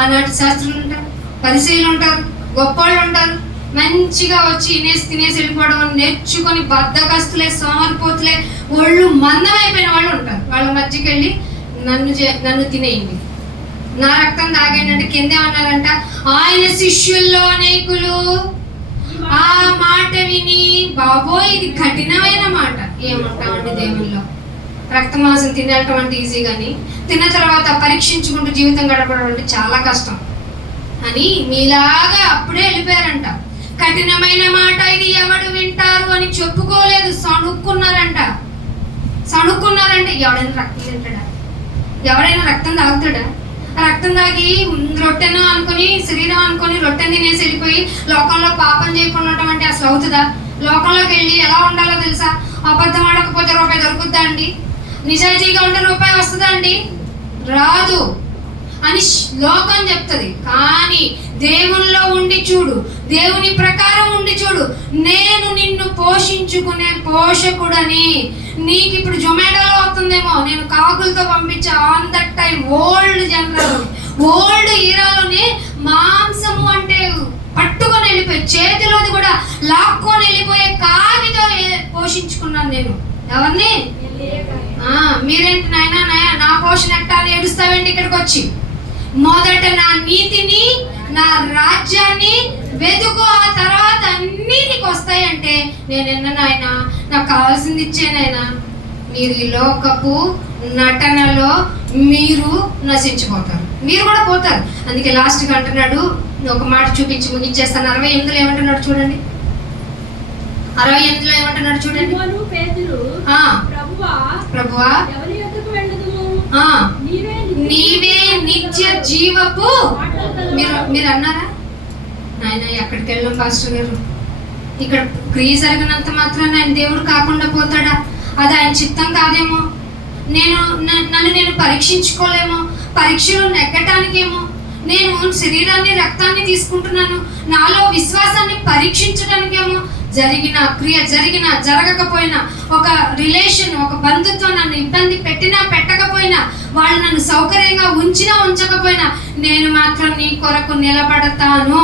ఆనాటి శాస్త్రులు ఉంటారు, పరిశీలు ఉంటారు, గొప్పవాళ్ళు ఉంటారు. మంచిగా వచ్చి తినేసి వెళ్ళిపోవడం, నేర్చుకొని బద్దకస్తులే సోమరిపోతులే ఒళ్ళు మందమైపోయిన వాళ్ళు ఉంటారు. వాళ్ళ మధ్యకి వెళ్ళి నన్ను తినేయండి, నా రక్తం తాగండి అంటే కింద ఏమన్నారంట? ఆయన శిష్యుల్లో అనేకులు ఆ మాట విని, బాబోయ్ ఇది కఠినమైన మాట. ఏమంటామండి దేవుల్లో? రక్త మాంసం తినటం అంటే ఈజీ, కానీ తిన్న తర్వాత పరీక్షించుకుంటూ జీవితం గడపడం అంటే చాలా కష్టం అని మీలాగా అప్పుడే వెళ్ళిపోయారంట. కఠినమైన మాట ఇది ఎవడు వింటారు అని చెప్పుకోలేదు, సణుక్కున్నారంట. ఎవడైనా రక్తం తింటాడా? ఎవరైనా రక్తం తాగుతాడా? రక్తం తాగి రొట్టెను అనుకుని శరీరం అనుకుని రొట్టెని తినేసి వెళ్ళిపోయి లోకంలో పాపం చేయకుండా ఉండటం అంటే అసలు అవుతుందా? లోకంలోకి వెళ్ళి ఎలా ఉండాలో తెలుసా? అబద్ధం ఆడకపోతే రూపాయి దొరుకుద్దా అండి? నిజాయితీగా ఉంటే రూపాయి వస్తుందా అండి? రాదు అని లోకం చెప్తుంది. కానీ దేవునిలో ఉండి చూడు, దేవుని ప్రకారం ఉండి చూడు, నేను నిన్ను పోషించుకునే పోషకుడని. నీకు ఇప్పుడు జొమాటోలో అవుతుందేమో, నేను కాకులతో పంపించా on that time old general old ఈరాలోనే మాంసము అంటే పట్టుకొని వెళ్ళిపోయి చేతిలోది కూడా లాక్కొని వెళ్ళిపోయే కాకితో పోషించుకున్నాను నేను. ఎవరిని? మీరేంటి నాయన నా పోషణ ఎట్టా అని ఏడుస్తావేంటి ఇక్కడికి వచ్చి? మొదట నా నీతిని, నా రాజ్యాన్ని వెతుకు, ఆ తర్వాత అన్నీ నీకు వస్తాయంటే నేను నాయన నాకు కావాల్సింది ఇచ్చేనాయన. మీరు ఈ లోకపు నటనలో మీరు నశించిపోతారు, మీరు కూడా పోతారు. అందుకే లాస్ట్గా అంటున్నాడు, ఒక మాట చూపించి ముగించేస్తాను. 68లో ఏమంటున్నాడు చూడండి, 68లో ఏమంటున్నాడు చూడండి. ప్రభువా నీవే నిత్య జీవపు, మీరు అన్నారా నాయన ఎక్కడికి వెళ్ళాం పాస్టర్ గారు, ఇక్కడ క్రియ జరిగినంత మాత్రాన ఆయన దేవుడు కాకుండా పోతాడా? అది ఆయన చిత్తం కాదేమో, నన్ను నేను పరీక్షించుకోలేమో, పరీక్షలో నెగ్గటానికేమో నేను శరీరాన్ని రక్తాన్ని తీసుకుంటున్నాను, నాలో విశ్వాసాన్ని పరీక్షించడానికేమో. జరిగిన క్రియ జరిగినా జరగకపోయినా, ఒక రిలేషన్, ఒక బంధుత్వం నన్ను ఇబ్బంది పెట్టినా పెట్టకపోయినా, వాళ్ళు నన్ను సౌకర్యంగా ఉంచినా ఉంచకపోయినా, నేను మాత్రం నీ కొరకు నిలబడతాను.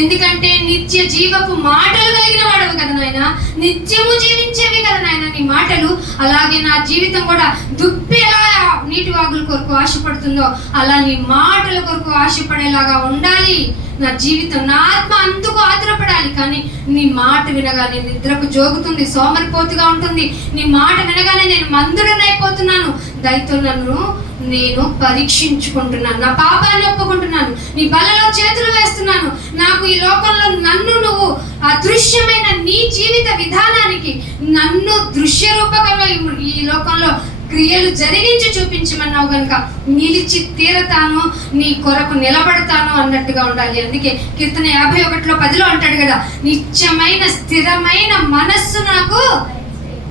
ఎందుకంటే నిత్య జీవపు మాటలు కలిగిన వాడవు కదా నాయన, నిత్యము జీవించేవి కదా నాయన నీ మాటలు. అలాగే నా జీవితం కూడా దుప్పి ఎలా నీటి వాగుల కొరకు ఆశపడుతుందో అలా నీ మాటల కొరకు ఆశపడేలాగా ఉండాలి నా జీవితం. నా ఆత్మ అందుకు ఆతురపడాలి. కానీ నీ మాట వినగానే నిద్రకు జోగుతుంది, సోమరిపోతుగా ఉంటుంది. నీ మాట వినగానే నేను మందుడనైపోతున్నాను. దయతో నన్ను నేను పరీక్షించుకుంటున్నాను, నా పాపాన్ని ఒప్పుకుంటున్నాను, నీ బలలో చేతులు వేస్తున్నాను. నాకు ఈ లోకంలో నన్ను నువ్వు అదృశ్యమైన నీ జీవిత విధానానికి నన్ను దృశ్య రూపకంగా ఈ లోకంలో క్రియలు జరిగించి చూపించమన్నావు కనుక నిలిచి తీరతాను, నీ కొరకు నిలబడతాను అన్నట్టుగా ఉండాలి. అందుకే కీర్తన 51లో 10లో అంటాడు కదా, నిత్యమైన స్థిరమైన మనస్సు నాకు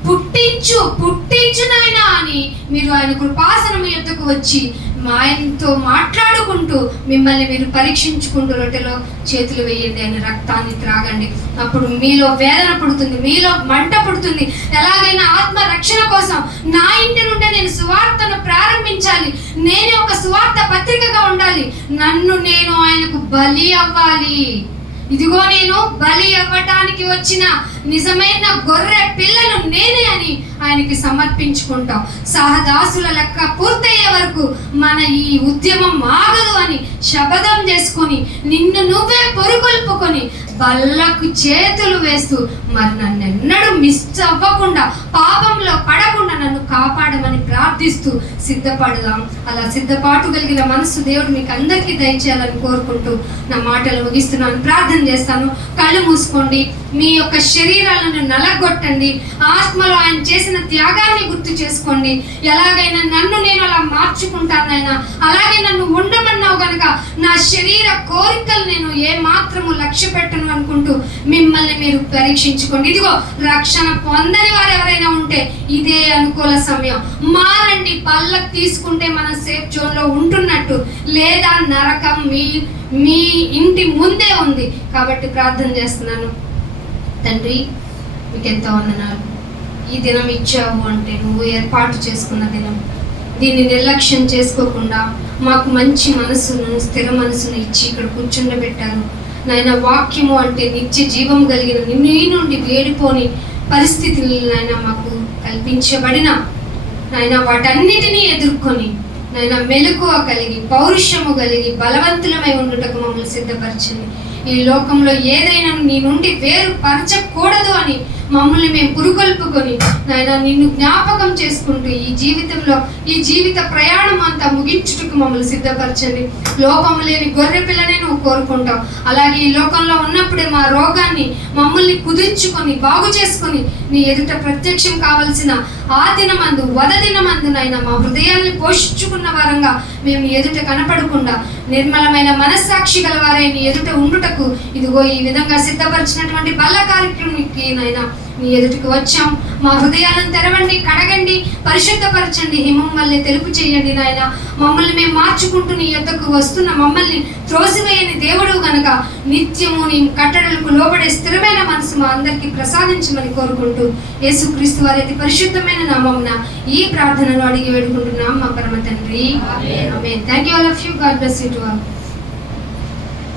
పుట్టించు నాయనా అని మీరు ఆయన కృపాసనం యొద్దకు వచ్చి ఆయనతో మాట్లాడుకుంటూ మిమ్మల్ని మీరు పరీక్షించుకుంటూ రొట్టెలో చేతులు వేయండి, ఆయన రక్తాన్ని త్రాగండి. అప్పుడు మీలో వేదన పుడుతుంది, మీలో మంట పుడుతుంది. ఎలాగైనా ఆత్మ రక్షణ కోసం నా ఇంటి నుండి నేను సువార్తను ప్రారంభించాలి, నేనే ఒక సువార్త పత్రికగా ఉండాలి, నన్ను నేను ఆయనకు బలి అవ్వాలి. ఇదిగో నేను బలి అవ్వటానికి వచ్చిన నిజమైన గొర్రె పిల్లను నేనే అని ఆయనకి సమర్పించుకుంటాం. సహదాసుల లెక్క పూర్తయ్యే వరకు మన ఈ ఉద్యమం ఆగదు అని శపథం చేసుకొని నిన్ను నువ్వే పొరుకొల్పుకొని బల్లకు చేతులు వేస్తూ మరి నన్ను ఎన్నడూ మిస్ అవ్వకుండా, పాపంలో పడకుండా నన్ను కాపాడమని ప్రార్థిస్తూ సిద్ధపడదాం. అలా సిద్ధపాటు కలిగిన మనసు దేవుడు మీకు అందరికీ దయచేయాలని కోరుకుంటూ నా మాటలు ముగిస్తున్నాను. ప్రార్థన చేస్తాను. కళ్ళు మూసుకోండి. మీ యొక్క శరీరాలను నలగొట్టండి. ఆత్మలో ఆయన చేసిన త్యాగాన్ని గుర్తు చేసుకోండి. ఎలాగైనా నన్ను నేను అలా మార్చుకుంటానైనా, అలాగే నన్ను ఉండమన్నావు కనుక నా శరీర కోరికలు నేను ఏ మాత్రము లక్ష్య పెట్టను అనుకుంటూ మిమ్మల్ని మీరు పరీక్షించుకోండి. ఇదిగో రక్షణ పొందని వారు ఎవరైనా ఉంటే ఇదే అనుకూల సమయం. మారండి. పళ్ళకు తీసుకుంటే మనం సేఫ్ జోన్లో ఉంటున్నట్టు, లేదా నరకం మీ ఇంటి ముందే ఉంది. కాబట్టి ప్రార్థన చేస్తున్నాను. తండ్రి, మీకు ఎంతో వందనాలు. ఈ దినం ఇచ్చావు అంటే నువ్వు ఏర్పాటు చేసుకున్న దినం. దీన్ని నిర్లక్ష్యం చేసుకోకుండా మాకు మంచి మనసును, స్థిర మనసును ఇచ్చి ఇక్కడ కూర్చుండబెట్టారు నాయన. వాక్యము అంటే నిత్య జీవం కలిగిన నీ నుండి వేడిపోని పరిస్థితులు నాయన మాకు కల్పించబడిన నాయన వాటన్నిటినీ ఎదుర్కొని నాయన మెలకువ కలిగి, పౌరుషము కలిగి, బలవంతులమై ఉండుటకు మమ్మల్ని సిద్ధపరచండి. ఈ లోకంలో ఏదైనా నీ నుండి వేరు పరచకూడదు అని మమ్మల్ని మేము పురుకొల్పుకొని నాయన నిన్ను జ్ఞాపకం చేసుకుంటూ ఈ జీవితంలో ఈ జీవిత ప్రయాణం అంతా ముగించుటకు మమ్మల్ని సిద్ధపరచండి. లోపం లేని గొర్రె పిల్లనే నువ్వు కోరుకుంటావు. అలాగే ఈ లోకంలో ఉన్నప్పుడే మా రోగాన్ని మమ్మల్ని కుదిర్చుకొని బాగు చేసుకొని నీ ఎదుట ప్రత్యక్షం కావలసిన ఆ దినమందు, వద దినమందు నాయన మా హృదయాన్ని పోషించుకున్న వారంగా మేము ఎదుట కనపడకుండా నిర్మలమైన మనస్సాక్షి గల వారే నీ ఎదుట ఉండుటకు ఇదిగో ఈ విధంగా సిద్ధపరిచినటువంటి బల్ల కార్యక్రమానికి నాయన నీ ఎదుటికి వచ్చాం. మా హృదయాలను తెరవండి, కడగండి, పరిశుద్ధపరచండి, హిమం వల్లే తెలుపు చేయండి నాయన. మమ్మల్ని మేము మార్చుకుంటూ నీ యొద్దకు వస్తున్న మమ్మల్ని త్రోసివేయని దేవుడు గనక నిత్యము నీ కట్టడలకు లోబడే స్థిరమైన మనసు మా అందరికీ ప్రసాదించమని కోరుకుంటూ యేసుక్రీస్తు వారి అతి పరిశుద్ధమైన నామమున ఈ ప్రార్థనను అడిగి వేడుకుంటున్నాం మా పరమ తండ్రి. Amen. Thank you all of you. God bless you to all.